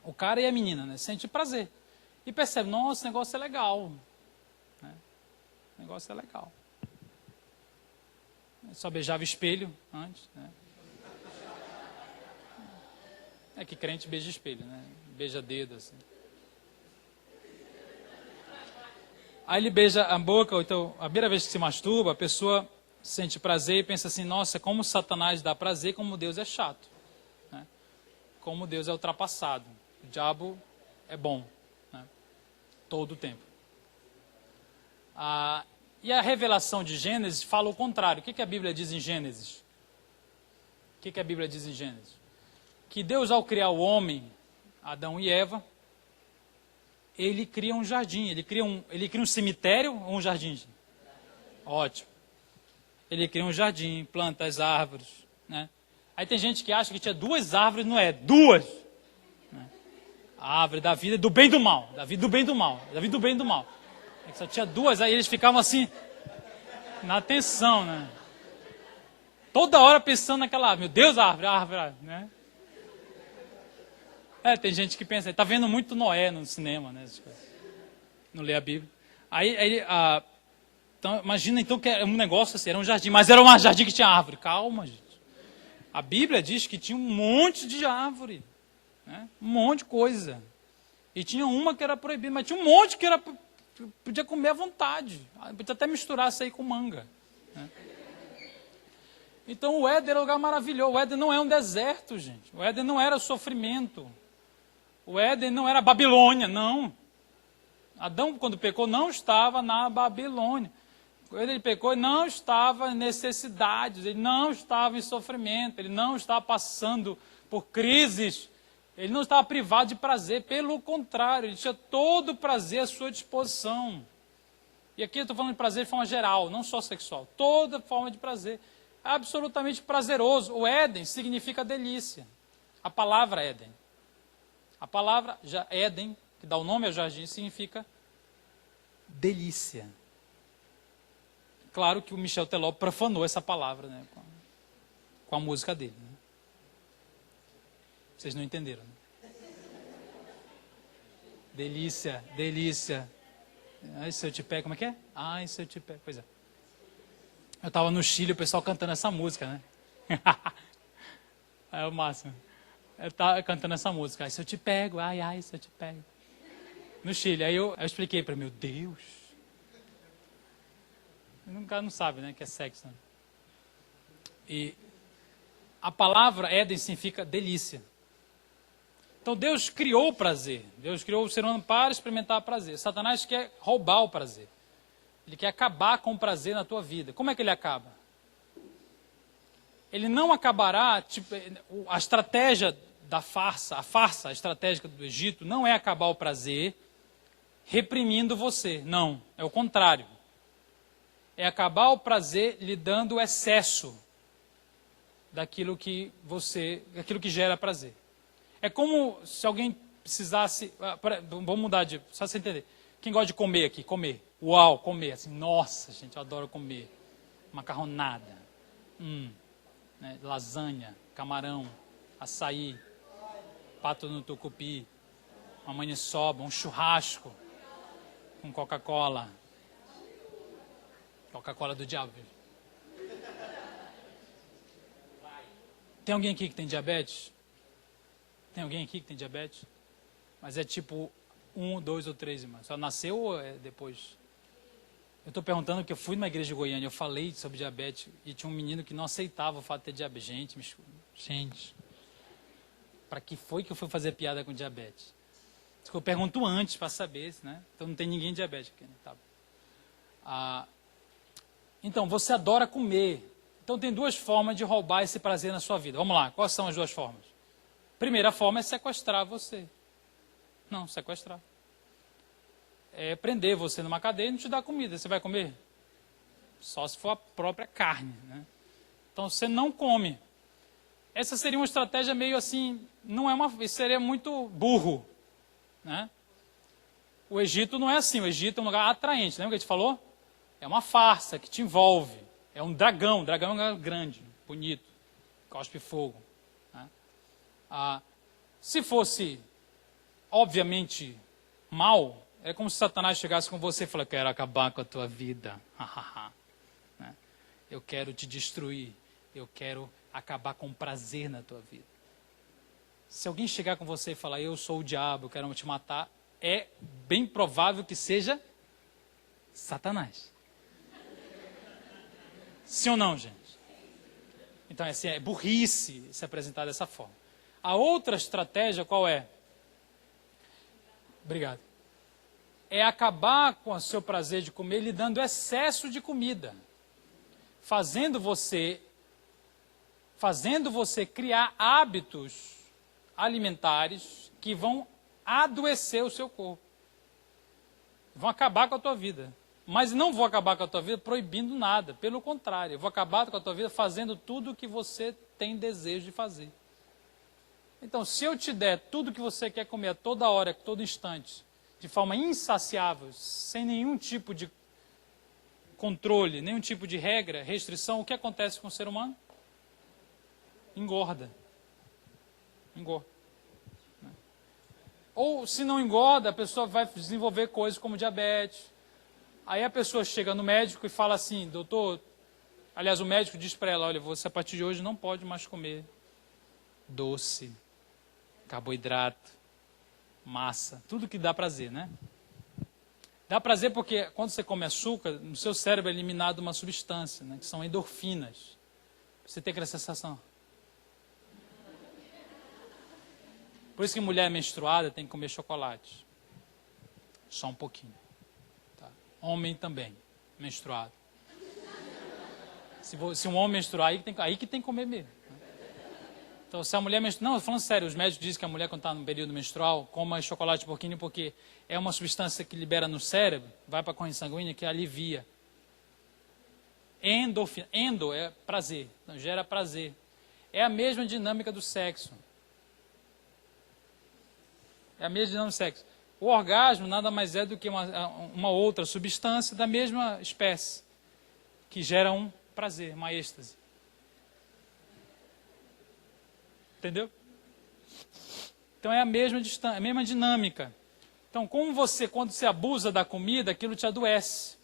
O cara e a menina, né? Sente prazer. E percebe, nossa, esse negócio é legal. Né? O negócio é legal. Só beijava espelho antes. Né? É que crente beija espelho, né? Beija dedo, assim. Aí ele beija a boca, ou então, a primeira vez que se masturba, a pessoa sente prazer e pensa assim, nossa, como Satanás dá prazer, como Deus é chato. Né? Como Deus é ultrapassado. O diabo é bom. Né? Todo o tempo. E a revelação de Gênesis fala o contrário. O que a Bíblia diz em Gênesis? O que a Bíblia diz em Gênesis? Que Deus, ao criar o homem, Adão e Eva, ele cria um jardim. Ele cria um cemitério ou um jardim? Ótimo. Ele cria um jardim, planta as árvores. Né? Aí tem gente que acha que tinha 2 árvores, não é? 2. Né? A árvore da vida do bem e do mal. Da vida do bem e do mal. Da vida do bem e do mal. É que só tinha 2, aí eles ficavam assim, na tensão, né? Toda hora pensando naquela árvore. Meu Deus, árvore, né? Tem gente que pensa, está vendo muito Noé no cinema, né? Não lê a Bíblia. Então, imagina então que era um negócio assim, era um jardim, mas era um jardim que tinha árvore. Calma, gente. A Bíblia diz que tinha um monte de árvore, né? Um monte de coisa. E tinha uma que era proibida, mas tinha um monte que podia comer à vontade. Podia até misturar isso aí com manga. Né? Então o Éden era um lugar maravilhoso. O Éden não é um deserto, gente. O Éden não era sofrimento. O Éden não era Babilônia, não. Adão, quando pecou, não estava na Babilônia. Quando ele pecou, ele não estava em necessidades, ele não estava em sofrimento, ele não estava passando por crises, ele não estava privado de prazer, pelo contrário, ele tinha todo o prazer à sua disposição. E aqui eu estou falando de prazer de forma geral, não só sexual, toda forma de prazer, absolutamente prazeroso. O Éden significa delícia, a palavra Éden. A palavra Éden, que dá o nome ao jardim, significa delícia. Claro que o Michel Teló profanou essa palavra, né, com a música dele. Né? Vocês não entenderam. Né? Delícia, delícia. Ai, se eu te pego, como é que é? Ai, se eu te pego. Pois é. Eu estava no Chile, o pessoal cantando essa música, né? É o máximo. Eu estava cantando essa música. Ai, se eu te pego, ai, ai, se eu te pego. No Chile. Aí eu expliquei para ele, meu Deus. O cara não sabe, né, que é sexo. Né? E a palavra Éden significa delícia. Então Deus criou o prazer. Deus criou o ser humano para experimentar prazer. Satanás quer roubar o prazer. Ele quer acabar com o prazer na tua vida. Como é que ele acaba? Ele não acabará, tipo, a estratégia da farsa, a estratégica do Egito não é acabar o prazer reprimindo você. Não, é o contrário. É acabar o prazer lhe dando o excesso daquilo que gera prazer. É como se alguém precisasse, vamos mudar só você entender. Quem gosta de comer aqui? Comer. Uau, comer. Assim, nossa, gente, eu adoro comer. Macarronada. Né, lasanha, camarão, açaí, pato no tucupi, uma maniçoba, um churrasco com Coca-Cola. Coca-Cola do diabo. Tem alguém aqui que tem diabetes? Tem alguém aqui que tem diabetes? Mas é tipo 1, 2 ou 3, irmãos. Só nasceu ou é depois? Eu estou perguntando porque eu fui numa igreja de Goiânia, eu falei sobre diabetes e tinha um menino que não aceitava o fato de ter diabetes. Gente, para que foi que eu fui fazer piada com diabetes? Eu pergunto antes para saber, né? Então não tem ninguém diabético aqui. Né? Tá. Então, você adora comer. Então tem duas formas de roubar esse prazer na sua vida. Vamos lá, quais são as duas formas? Primeira forma é sequestrar você. Não, sequestrar. É prender você numa cadeia e não te dar comida. Você vai comer? Só se for a própria carne. Né? Então você não come. Essa seria uma estratégia meio assim, seria muito burro. Né? O Egito não é assim, o Egito é um lugar atraente. Lembra que a gente falou? É uma farsa que te envolve. É um dragão. O dragão é um lugar grande, bonito, cospe fogo. Né? Se fosse, obviamente, mal, é como se Satanás chegasse com você e falasse, quero acabar com a tua vida. Né? Eu quero te destruir. Eu quero acabar com o prazer na tua vida. Se alguém chegar com você e falar, eu sou o diabo, eu quero te matar, é bem provável que seja Satanás. Sim ou não, gente? Então, assim, é burrice se apresentar dessa forma. A outra estratégia qual é? Obrigado. É acabar com o seu prazer de comer lhe dando excesso de comida. Fazendo você criar hábitos alimentares que vão adoecer o seu corpo. Vão acabar com a tua vida. Mas não vou acabar com a tua vida proibindo nada. Pelo contrário, eu vou acabar com a tua vida fazendo tudo o que você tem desejo de fazer. Então, se eu te der tudo que você quer comer a toda hora, a todo instante, de forma insaciável, sem nenhum tipo de controle, nenhum tipo de regra, restrição, o que acontece com o ser humano? Engorda. Engorda. Ou, se não engorda, a pessoa vai desenvolver coisas como diabetes. Aí a pessoa chega no médico e fala assim, doutor, aliás, o médico diz para ela, olha, você a partir de hoje não pode mais comer doce, carboidrato, massa, tudo que dá prazer, né? Dá prazer porque quando você come açúcar, no seu cérebro é eliminada uma substância, né, que são endorfinas. Você tem aquela sensação. Por isso que mulher menstruada tem que comer chocolate. Só um pouquinho. Tá? Homem também, menstruado. Se um homem menstruar, aí que tem que comer mesmo. Então, se a mulher menstruar... Não, falando sério, os médicos dizem que a mulher, quando está no período menstrual, coma chocolate um pouquinho, porque é uma substância que libera no cérebro, vai para a corrente sanguínea, que alivia. Endorfina. Endo é prazer, então gera prazer. É a mesma dinâmica do sexo. É a mesma dinâmica do sexo. O orgasmo nada mais é do que uma outra substância da mesma espécie, que gera um prazer, uma êxtase. Entendeu? Então é a mesma dinâmica. Então, como quando você abusa da comida, aquilo te adoece.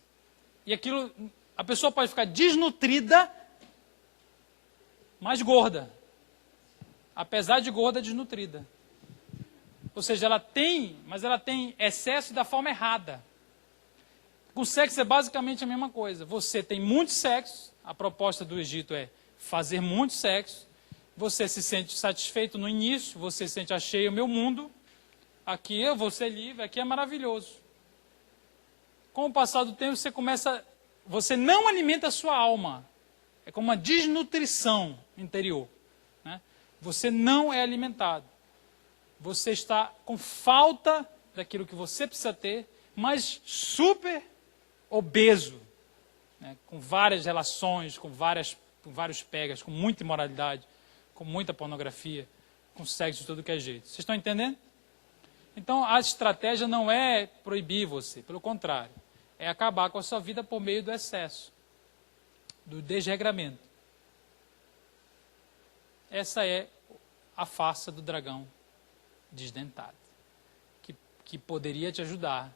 E aquilo, a pessoa pode ficar desnutrida, mas gorda. Apesar de gorda, desnutrida. Ou seja, ela tem excesso da forma errada. Com sexo é basicamente a mesma coisa. Você tem muito sexo, a proposta do Egito é fazer muito sexo, você se sente satisfeito no início, você se sente, achei o meu mundo, aqui eu vou ser livre, aqui é maravilhoso. Com o passar do tempo, você não alimenta a sua alma. É como uma desnutrição interior. Né? Você não é alimentado. Você está com falta daquilo que você precisa ter, mas super obeso, né? Com várias relações, com vários pegas, com muita imoralidade, com muita pornografia, com sexo de todo que é jeito. Vocês estão entendendo? Então, a estratégia não é proibir você, pelo contrário. É acabar com a sua vida por meio do excesso, do desregramento. Essa é a farsa do dragão desdentado, que poderia te ajudar,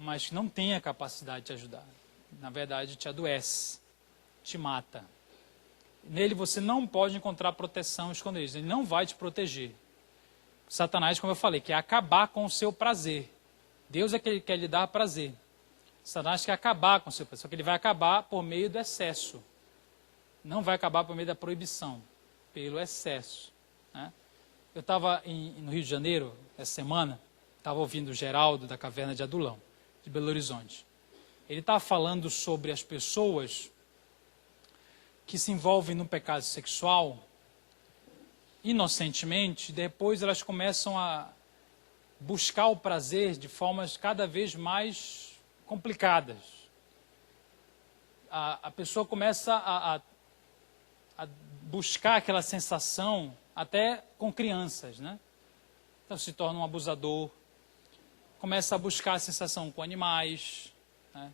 mas que não tem a capacidade de te ajudar. Na verdade, te adoece, te mata. Nele você não pode encontrar proteção, esconderijo. Ele não vai te proteger. Satanás, como eu falei, quer acabar com o seu prazer. Deus é que ele quer lhe dar prazer. Satanás quer acabar com o seu prazer, só que ele vai acabar por meio do excesso. Não vai acabar por meio da proibição, pelo excesso. Né? Eu estava no Rio de Janeiro, essa semana, estava ouvindo o Geraldo da Caverna de Adulão, de Belo Horizonte. Ele estava falando sobre as pessoas que se envolvem no pecado sexual inocentemente, depois elas começam a buscar o prazer de formas cada vez mais complicadas. A pessoa começa a buscar aquela sensação até com crianças, né? Então se torna um abusador, começa a buscar a sensação com animais, né?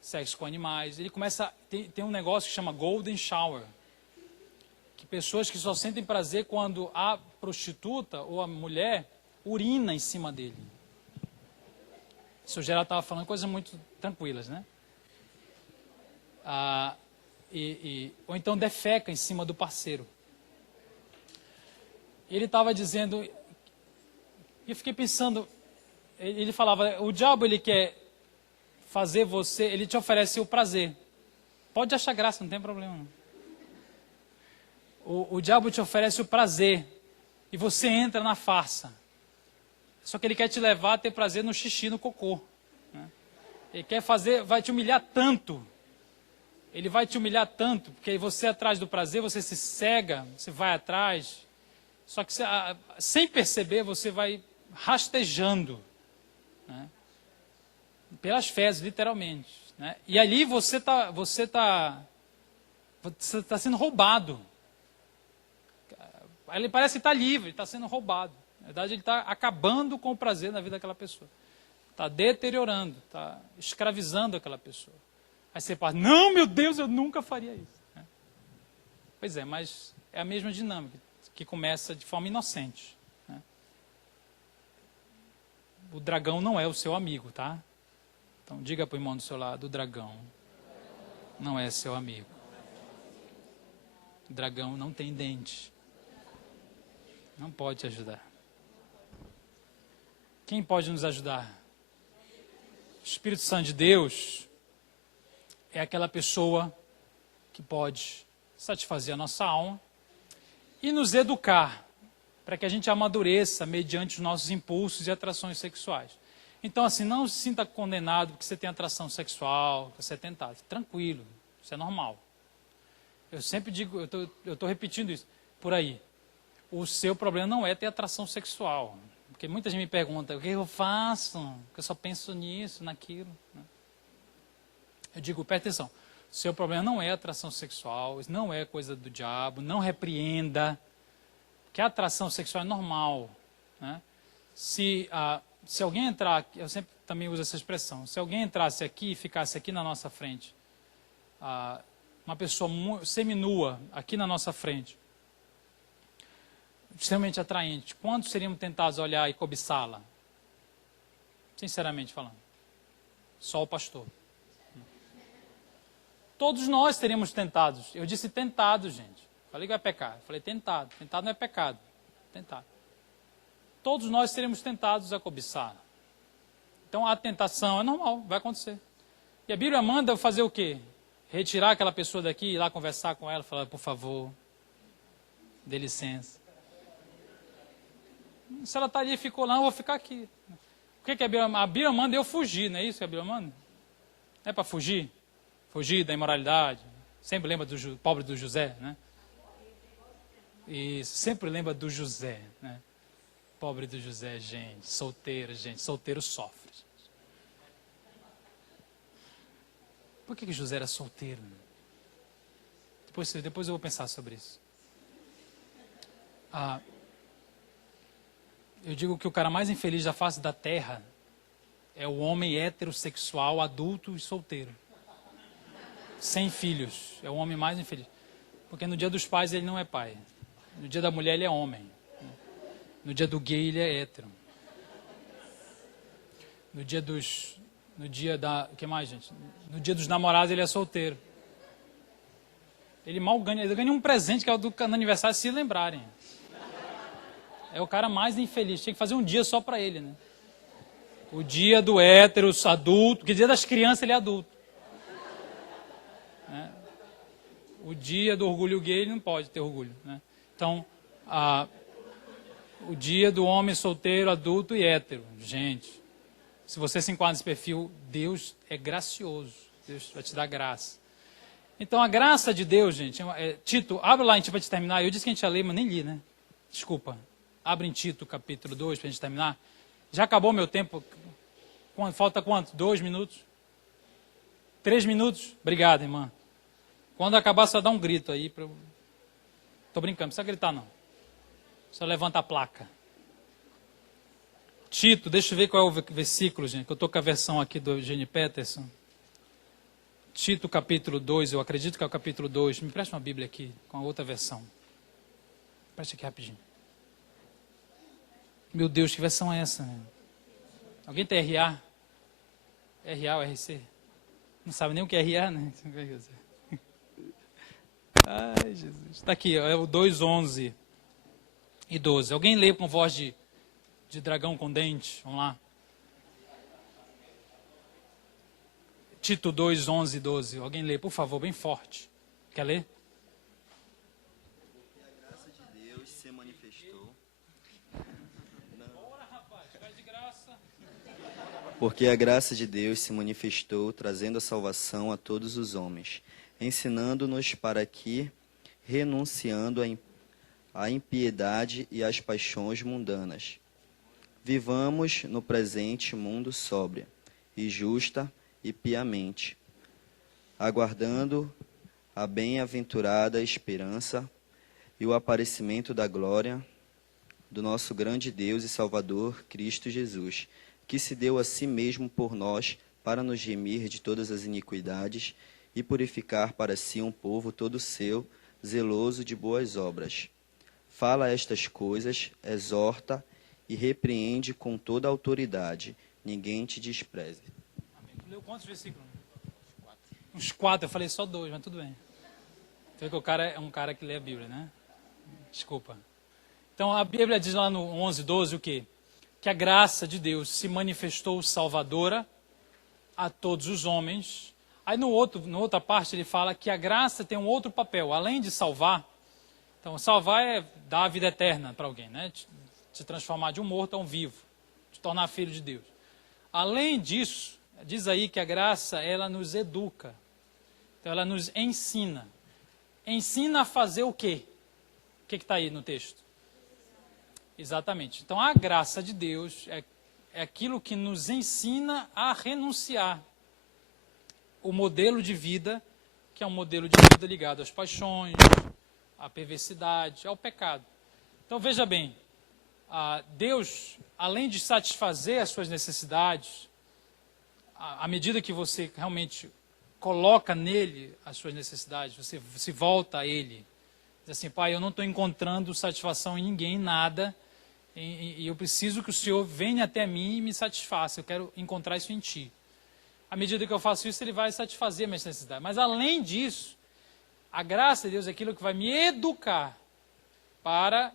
Sexo com animais. Ele começa, tem um negócio que chama Golden Shower, que pessoas que só sentem prazer quando a prostituta ou a mulher urina em cima dele. O Geraldo estava falando coisas muito tranquilas, né? Ou então defeca em cima do parceiro. Ele estava dizendo, e eu fiquei pensando, ele falava, o diabo ele quer fazer você, ele te oferece o prazer. Pode achar graça, não tem problema não. O diabo te oferece o prazer e você entra na farsa. Só que ele quer te levar a ter prazer no xixi, no cocô. Né? Ele quer vai te humilhar tanto. Ele vai te humilhar tanto, porque você atrás do prazer, você se cega, você vai atrás. Só que sem perceber, você vai rastejando. Né? Pelas fezes, literalmente. Né? E ali você tá sendo roubado. Ele parece que está livre, está sendo roubado. Na verdade, ele está acabando com o prazer na vida daquela pessoa. Está deteriorando, está escravizando aquela pessoa. Aí você fala, não, meu Deus, eu nunca faria isso. Né? Pois é, mas é a mesma dinâmica, que começa de forma inocente. Né? O dragão não é o seu amigo, tá? Então diga para o irmão do seu lado, o dragão não é seu amigo. O dragão não tem dente. Não pode te ajudar. Quem pode nos ajudar? O Espírito Santo de Deus é aquela pessoa que pode satisfazer a nossa alma e nos educar para que a gente amadureça mediante os nossos impulsos e atrações sexuais. Então, assim, não se sinta condenado porque você tem atração sexual, que você é tentado. Tranquilo, isso é normal. Eu sempre digo, eu estou repetindo isso por aí. O seu problema não é ter atração sexual. Porque muita gente me pergunta, o que eu faço? Porque eu só penso nisso, naquilo. Eu digo, presta atenção, o seu problema não é atração sexual, isso não é coisa do diabo, não repreenda, porque a atração sexual é normal. Né? Se alguém entrar, eu sempre também uso essa expressão, se alguém entrasse aqui e ficasse aqui na nossa frente, uma pessoa seminua aqui na nossa frente, extremamente atraente, quantos seríamos tentados a olhar e cobiçá-la? Sinceramente falando. Só o pastor. Todos nós teríamos tentados. Eu disse tentado, gente. Falei que vai pecar. Falei tentado. Tentado não é pecado. Tentado. Todos nós seremos tentados a cobiçar. Então a tentação é normal, vai acontecer. E a Bíblia manda eu fazer o quê? Retirar aquela pessoa daqui, ir lá conversar com ela, falar, por favor, dê licença. Se ela está ali e ficou lá, eu vou ficar aqui. O que a Bíblia manda? A Bíblia manda eu fugir, não é isso que a Bíblia manda? Não é para fugir? Fugir da imoralidade. Sempre lembra do pobre do José, né? Isso, sempre lembra do José, né? Pobre do José, gente. Solteiro sofre. Por que José era solteiro? Depois eu vou pensar sobre isso. Eu digo que o cara mais infeliz da face da terra é o homem heterossexual, adulto e solteiro. Sem filhos. É o homem mais infeliz. Porque no dia dos pais ele não é pai. No dia da mulher ele é homem. No dia do gay ele é hétero. No dia da... O que mais, gente? No dia dos namorados ele é solteiro. Ele mal ganha. Ele ganha um presente que é o do aniversário, se lembrarem. É o cara mais infeliz. Tinha que fazer um dia só para ele, né? O dia do hétero, adulto. Porque o dia das crianças ele é adulto. Né? O dia do orgulho gay ele não pode ter orgulho. Né? Então, o dia do homem solteiro, adulto e hétero. Gente, se você se enquadra nesse perfil, Deus é gracioso. Deus vai te dar graça. Então, a graça de Deus, gente... Tito, abre lá, a gente vai te terminar. Eu disse que a gente ia ler, mas nem li, né? Desculpa. Abre em Tito, capítulo 2, para a gente terminar. Já acabou meu tempo? Falta quanto? 2 minutos? 3 minutos? Obrigado, irmã. Quando acabar, só dá um grito aí. Estou brincando, não precisa gritar, não. Só levanta a placa. Tito, deixa eu ver qual é o versículo, gente, que eu estou com a versão aqui do Eugênio Peterson. Tito, capítulo 2, eu acredito que é o capítulo 2. Me presta uma Bíblia aqui, com a outra versão. Presta aqui rapidinho. Meu Deus, que versão é essa? Né? Alguém tem RA? RA ou RC? Não sabe nem o que é RA, né? Ai, Jesus. Está aqui, é o 2:11 e 12. Alguém lê com voz de dragão com dente? Vamos lá. Tito 2:11 e 12. Alguém lê, por favor, bem forte. Quer ler? Porque a graça de Deus se manifestou. Bora, rapaz, faz de graça. Porque a graça de Deus se manifestou, trazendo a salvação a todos os homens, ensinando-nos para que, renunciando à impiedade e às paixões mundanas, vivamos no presente mundo sóbria e justa e piamente, aguardando a bem-aventurada esperança e o aparecimento da glória do nosso grande Deus e Salvador, Cristo Jesus, que se deu a si mesmo por nós para nos remir de todas as iniquidades e purificar para si um povo todo seu, zeloso de boas obras. Fala estas coisas, exorta e repreende com toda a autoridade. Ninguém te despreze. Leu quantos versículos? Uns 4, eu falei só 2, mas tudo bem. Você vê que o cara é um cara que lê a Bíblia, né? Desculpa. Então a Bíblia diz lá no 11:12 o quê? Que a graça de Deus se manifestou salvadora a todos os homens. Aí na outra parte ele fala que a graça tem um outro papel, além de salvar. Então salvar é dar a vida eterna para alguém, né? Te transformar de um morto a um vivo, te tornar filho de Deus. Além disso, diz aí que a graça, ela nos educa. Então, ela nos ensina. Ensina a fazer o quê? O que está aí no texto? Exatamente. Então, a graça de Deus é aquilo que nos ensina a renunciar o modelo de vida, que é um modelo de vida ligado às paixões, à perversidade, ao pecado. Então, veja bem, Deus, além de satisfazer as suas necessidades, à medida que você realmente coloca nele as suas necessidades, você se volta a ele, diz assim, Pai, eu não estou encontrando satisfação em ninguém, em nada, e eu preciso que o Senhor venha até mim e me satisfaça, eu quero encontrar isso em Ti. À medida que eu faço isso, Ele vai satisfazer minhas necessidades. Mas além disso, a graça de Deus é aquilo que vai me educar para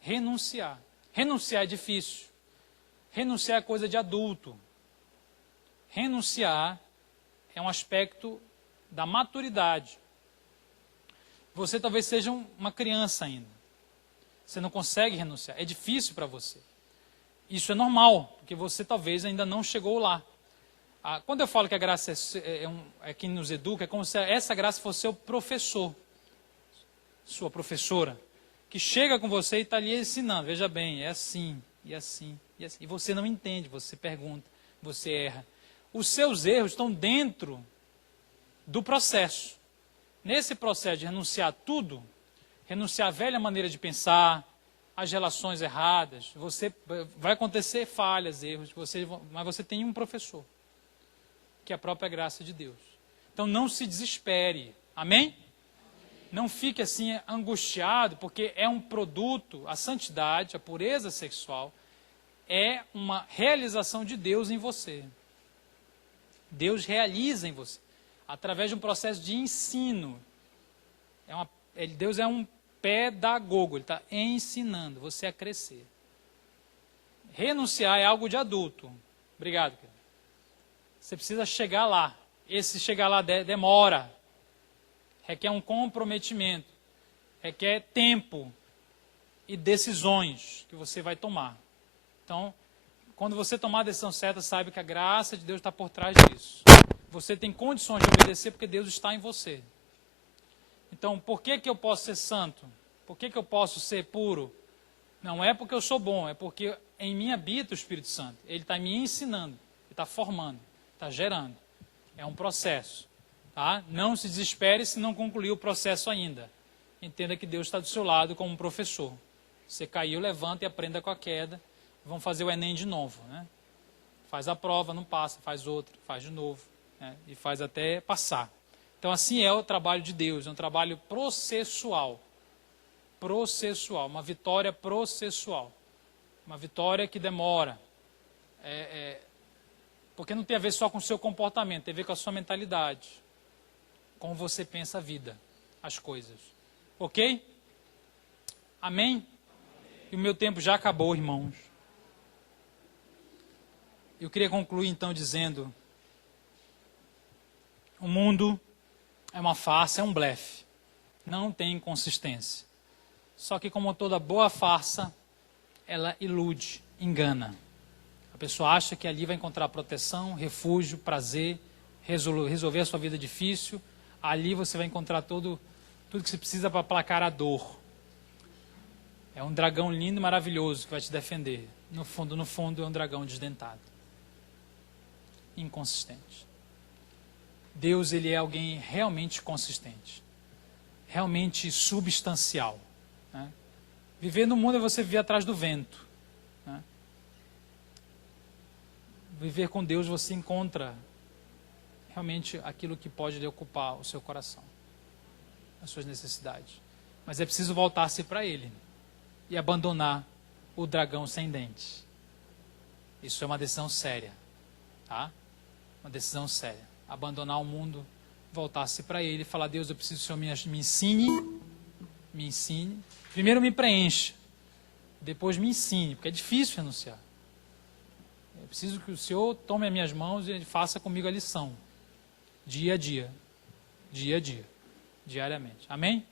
renunciar. Renunciar é difícil. Renunciar é coisa de adulto. Renunciar é um aspecto da maturidade. Você talvez seja uma criança ainda. Você não consegue renunciar. É difícil para você. Isso é normal, porque você talvez ainda não chegou lá. Quando eu falo que a graça é quem nos educa, é como se essa graça fosse seu professor, sua professora, que chega com você e está lhe ensinando. Veja bem, é assim, e assim, e assim. E você não entende, você pergunta, você erra. Os seus erros estão dentro do processo. Nesse processo de renunciar a tudo, renunciar à velha maneira de pensar, às relações erradas, vai acontecer falhas, erros, mas você tem um professor, que é a própria graça de Deus. Então não se desespere, amém? Não fique assim angustiado, porque é um produto, a santidade, a pureza sexual, é uma realização de Deus em você. Deus realiza em você, através de um processo de ensino. Deus é um pedagogo, Ele está ensinando você a crescer. Renunciar é algo de adulto. Obrigado, querido. Você precisa chegar lá. Esse chegar lá demora. Requer um comprometimento. Requer tempo e decisões que você vai tomar. Então, quando você tomar a decisão certa, saiba que a graça de Deus está por trás disso. Você tem condições de obedecer porque Deus está em você. Então, por que eu posso ser santo? Por que eu posso ser puro? Não é porque eu sou bom, é porque em mim habita o Espírito Santo. Ele está me ensinando, ele está formando, está gerando. É um processo. Tá? Não se desespere se não concluir o processo ainda. Entenda que Deus está do seu lado como um professor. Você caiu, levanta e aprenda com a queda. Vamos fazer o Enem de novo. Né? Faz a prova, não passa, faz outra, faz de novo. Né? E faz até passar. Então assim é o trabalho de Deus, é um trabalho processual. Processual, uma vitória processual. Uma vitória que demora. Porque não tem a ver só com o seu comportamento, tem a ver com a sua mentalidade. Como você pensa a vida, as coisas. Ok? Amém? E o meu tempo já acabou, irmãos. Eu queria concluir então dizendo: o mundo é uma farsa, é um blefe. Não tem consistência. Só que como toda boa farsa, ela ilude, engana. A pessoa acha que ali vai encontrar proteção, refúgio, prazer, resolver a sua vida difícil. Ali você vai encontrar tudo que você precisa para aplacar a dor. É um dragão lindo e maravilhoso que vai te defender. No fundo, é um dragão desdentado. Inconsistente. Deus, ele é alguém realmente consistente. Realmente substancial. Né? Viver no mundo é você viver atrás do vento. Né? Viver com Deus, você encontra realmente aquilo que pode lhe ocupar o seu coração, as suas necessidades. Mas é preciso voltar-se para Ele e abandonar o dragão sem dentes. Isso é uma decisão séria, tá? Uma decisão séria. Abandonar o mundo, voltar-se para Ele e falar: Deus, eu preciso que o Senhor me ensine. Primeiro me preencha, depois me ensine, porque é difícil renunciar. Eu preciso que o Senhor tome as minhas mãos e faça comigo a lição. Dia a dia, diariamente. Amém?